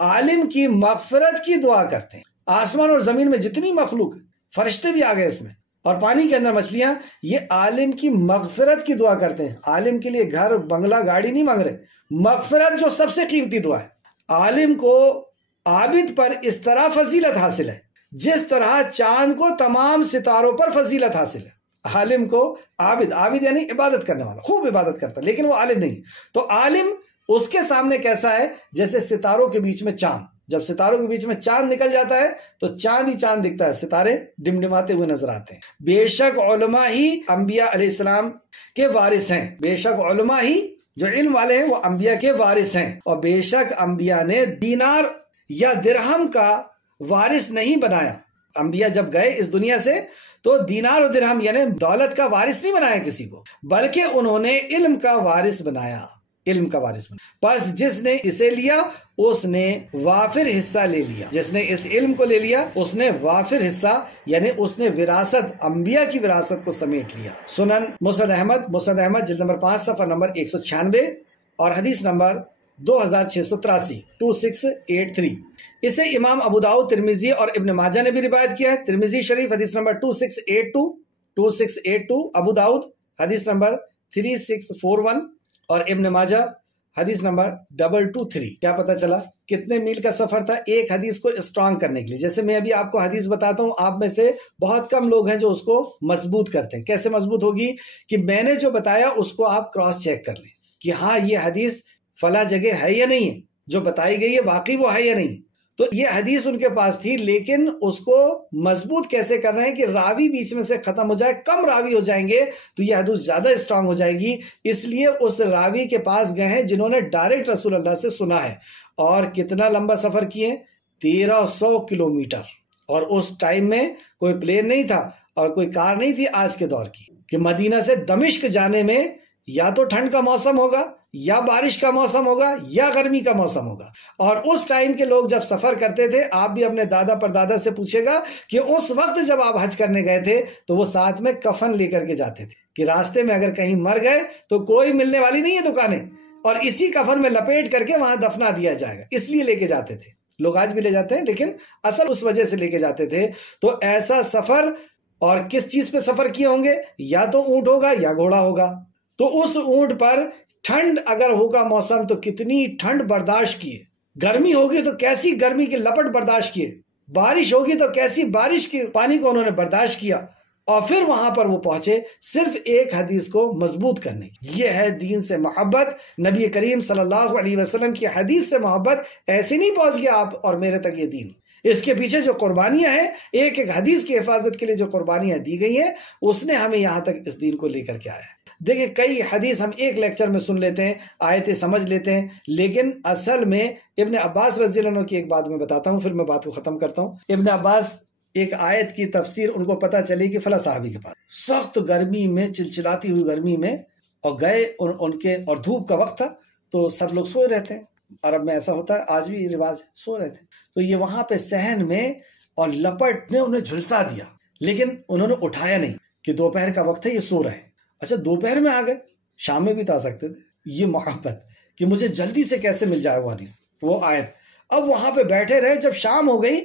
عالم کی مغفرت کی دعا کرتے ہیں۔ آسمان اور زمین میں جتنی مخلوق، فرشتے بھی آ گئے اس میں، اور پانی کے اندر مچھلیاں، یہ عالم کی مغفرت کی دعا کرتے ہیں۔ عالم کے لیے گھر بنگلہ گاڑی نہیں مانگ رہے، مغفرت جو سب سے قیمتی دعا ہے۔ عالم کو عابد پر اس طرح فضیلت حاصل ہے جس طرح چاند کو تمام ستاروں پر فضیلت حاصل ہے۔ عالم کو عابد یعنی عبادت کرنے والا، خوب عبادت کرتا ہے، لیکن وہ عالم نہیں۔ تو عالم اس کے سامنے کیسا ہے؟ جیسے ستاروں کے بیچ میں چاند، جب ستاروں کے بیچ میں چاند نکل جاتا ہے تو چاند ہی چاند دکھتا ہے، ستارے ڈمڈماتے ہوئے نظر آتے ہیں۔ بے شک علماء ہی انبیاء علیہ السلام کے وارث ہیں، بے شک علماء ہی جو علم والے ہیں وہ انبیاء کے وارث ہیں، اور بے شک انبیاء نے دینار یا درہم کا وارث نہیں بنایا۔ انبیاء جب گئے اس دنیا سے تو دینار و درہم یعنی دولت کا وارث نہیں بنایا کسی کو، بلکہ انہوں نے علم کا وارث بنایا، علم کا وارث بنا۔ بس جس نے اسے لیا اس نے وافر حصہ لے لیا، جس نے اس علم کو لے لیا اس نے وافر حصہ یعنی اس نے وراثت، انبیاء کی وراثت کو سمیٹ لیا۔ سنن مسند احمد جلد نمبر 5 صفحہ نمبر 196 اور حدیث نمبر 2683 2683۔ اسے امام ابو داؤد، ترمذی اور ابن ماجہ نے بھی روایت کیا ہے۔ ترمذی شریف حدیث نمبر 2682، ابو داؤد حدیث نمبر 3641 اور ابن ماجہ حدیث نمبر 223. کیا پتا چلا کتنے میل کا سفر تھا ایک حدیث کو اسٹرانگ کرنے کے لیے؟ جیسے میں ابھی آپ کو حدیث بتاتا ہوں، آپ میں سے بہت کم لوگ ہیں جو اس کو مضبوط کرتے ہیں. کیسے مضبوط ہوگی؟ کہ میں نے جو بتایا اس کو آپ کراس چیک کر لیں کہ ہاں یہ حدیث فلاں جگہ ہے یا نہیں ہے، جو بتائی گئی ہے واقعی وہ ہے یا نہیں. تو یہ حدیث ان کے پاس تھی، لیکن اس کو مضبوط کیسے کرنا ہے کہ راوی بیچ میں سے ختم ہو جائے، کم راوی ہو جائیں گے تو یہ حدیث زیادہ اسٹرانگ ہو جائے گی. اس لیے اس راوی کے پاس گئے ہیں جنہوں نے ڈائریکٹ رسول اللہ سے سنا ہے. اور کتنا لمبا سفر کیے؟ 1300 کلومیٹر. اور اس ٹائم میں کوئی پلین نہیں تھا اور کوئی کار نہیں تھی آج کے دور کی، کہ مدینہ سے دمشق جانے میں یا تو ٹھنڈ کا موسم ہوگا یا بارش کا موسم ہوگا یا گرمی کا موسم ہوگا. اور اس ٹائم کے لوگ جب سفر کرتے تھے، آپ بھی اپنے دادا پر دادا سے پوچھے گا کہ اس وقت جب آپ حج کرنے گئے تھے تو وہ ساتھ میں کفن لے کر کے جاتے تھے کہ راستے میں اگر کہیں مر گئے تو کوئی ملنے والی نہیں ہے دکانیں، اور اسی کفن میں لپیٹ کر کے وہاں دفنا دیا جائے گا. اس لیے لے کے جاتے تھے. لوگ آج بھی لے جاتے ہیں لیکن اصل اس وجہ سے لے کے جاتے تھے. تو ایسا سفر، اور کس چیز پہ سفر کیے ہوں گے؟ یا تو اونٹ ہوگا یا گھوڑا ہوگا. تو اس اونٹ پر ٹھنڈ اگر ہوگا موسم تو کتنی ٹھنڈ برداشت کیے، گرمی ہوگی تو کیسی گرمی کی لپٹ برداشت کیے، بارش ہوگی تو کیسی بارش کے پانی کو انہوں نے برداشت کیا، اور پھر وہاں پر وہ پہنچے صرف ایک حدیث کو مضبوط کرنے. یہ ہے دین سے محبت، نبی کریم صلی اللہ علیہ وسلم کی حدیث سے محبت. ایسے نہیں پہنچ گیا آپ اور میرے تک یہ دین. اس کے پیچھے جو قربانیاں ہیں، ایک ایک حدیث کی حفاظت کے لیے جو قربانیاں دی گئی ہیں، اس نے ہمیں یہاں تک اس دین کو لے کر کے آیا ہے. دیکھیں کئی حدیث ہم ایک لیکچر میں سن لیتے ہیں، آیتیں سمجھ لیتے ہیں، لیکن اصل میں ابن عباس رضی اللہ عنہ کی ایک بات میں بتاتا ہوں، پھر میں بات کو ختم کرتا ہوں. ابن عباس ایک آیت کی تفسیر ان کو پتہ چلی کہ فلاں صحابی کے پاس سخت گرمی میں، چلچلاتی ہوئی گرمی میں، اور گئے ان کے، اور دھوپ کا وقت تھا تو سب لوگ سوئے رہتے ہیں. عرب میں ایسا ہوتا ہے، آج بھی یہ رواج، سو رہے تھے. تو یہ وہاں پہ صحن میں اور لپٹ نے انہیں جھلسا دیا، لیکن انہوں نے اٹھایا نہیں کہ دوپہر کا وقت ہے، یہ سو رہے ہیں. اچھا دوپہر میں آ گئے، شام میں بھی تو آ سکتے تھے. یہ محبت کہ مجھے جلدی سے کیسے مل جائے وہ حدیث، وہ آیت. اب وہاں پہ بیٹھے رہے، جب شام ہو گئی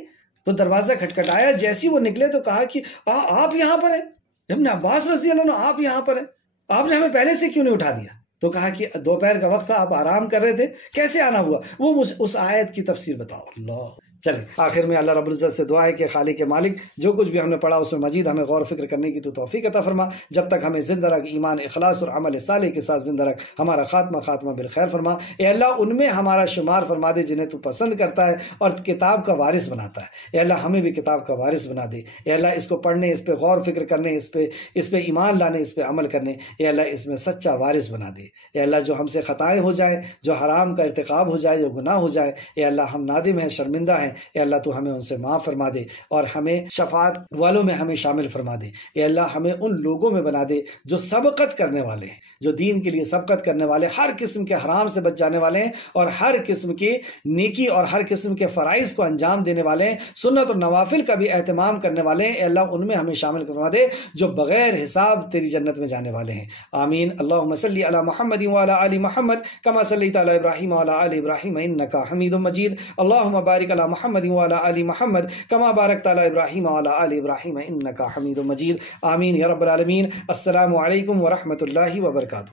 تو دروازہ کھٹکھٹایا. جیسی وہ نکلے تو کہا کہ آپ یہاں پر ہیں؟ ابن عباس رضی اللہ عنہ آپ یہاں پر ہیں، آپ نے ہمیں پہلے سے کیوں نہیں اٹھا دیا؟ تو کہا کہ دوپہر کا وقت تھا، آپ آرام کر رہے تھے، کیسے آنا ہوا؟ وہ اس آیت کی تفسیر بتاؤ. اللہ. چلیں آخر میں اللہ رب العزت سے دعا ہے کہ خالق مالک جو کچھ بھی ہم نے پڑھا اس میں مزید ہمیں غور و فکر کرنے کی تو توفیق عطا فرما. جب تک ہمیں زندہ رکھ، ایمان، اخلاص اور عمل صالح کے ساتھ زندہ رکھ. ہمارا خاتمہ بالخیر فرما. اے اللہ ان میں ہمارا شمار فرما دے جنہیں تو پسند کرتا ہے اور کتاب کا وارث بناتا ہے. اے اللہ ہمیں بھی کتاب کا وارث بنا دے. اے اللہ اس کو پڑھنے، اس پہ غور و فکر کرنے، اس پہ ایمان لانے، اس پہ عمل کرنے، اے اللہ اس میں سچا وارث بنا دے. اے اللہ جو ہم سے خطائیں ہو جائیں، جو حرام کا ارتکاب ہو جائے، جو گناہ ہو جائے، اے اللہ ہم نادم ہیں، شرمندہ ہیں. اے اللہ تو ہمیں ان سے معاف فرما دے اور ہمیں شفاعت والوں میں ہمیں شامل فرما دے. اے اللہ ہمیں ان لوگوں میں بنا دے جو سبقت کرنے والے ہیں، جو دین کے لیے سبقت کرنے والے، ہر قسم کے حرام سے بچ جانے والے ہیں اور ہر قسم کی نیکی اور ہر قسم کے فرائض کو انجام دینے والے ہیں، سنت اور نوافل کا بھی اہتمام کرنے والے ہیں. اے اللہ ان میں ہمیں شامل فرما دے جو بغیر حساب تیری جنت میں جانے والے ہیں. آمین. اللہم صلی علی محمد وعلی آل محمد کما صلیت علی ابراہیم وعلی آل ابراہیم انک حمید مجید. اللہم بارک علی محمد وعلی آل محمد کما بارکت علی ابراہیم وعلی آل ابراہیم انک حمید مجید. آمین یا رب العالمین. السلام علیکم ورحمۃ اللہ وبرکاتہ.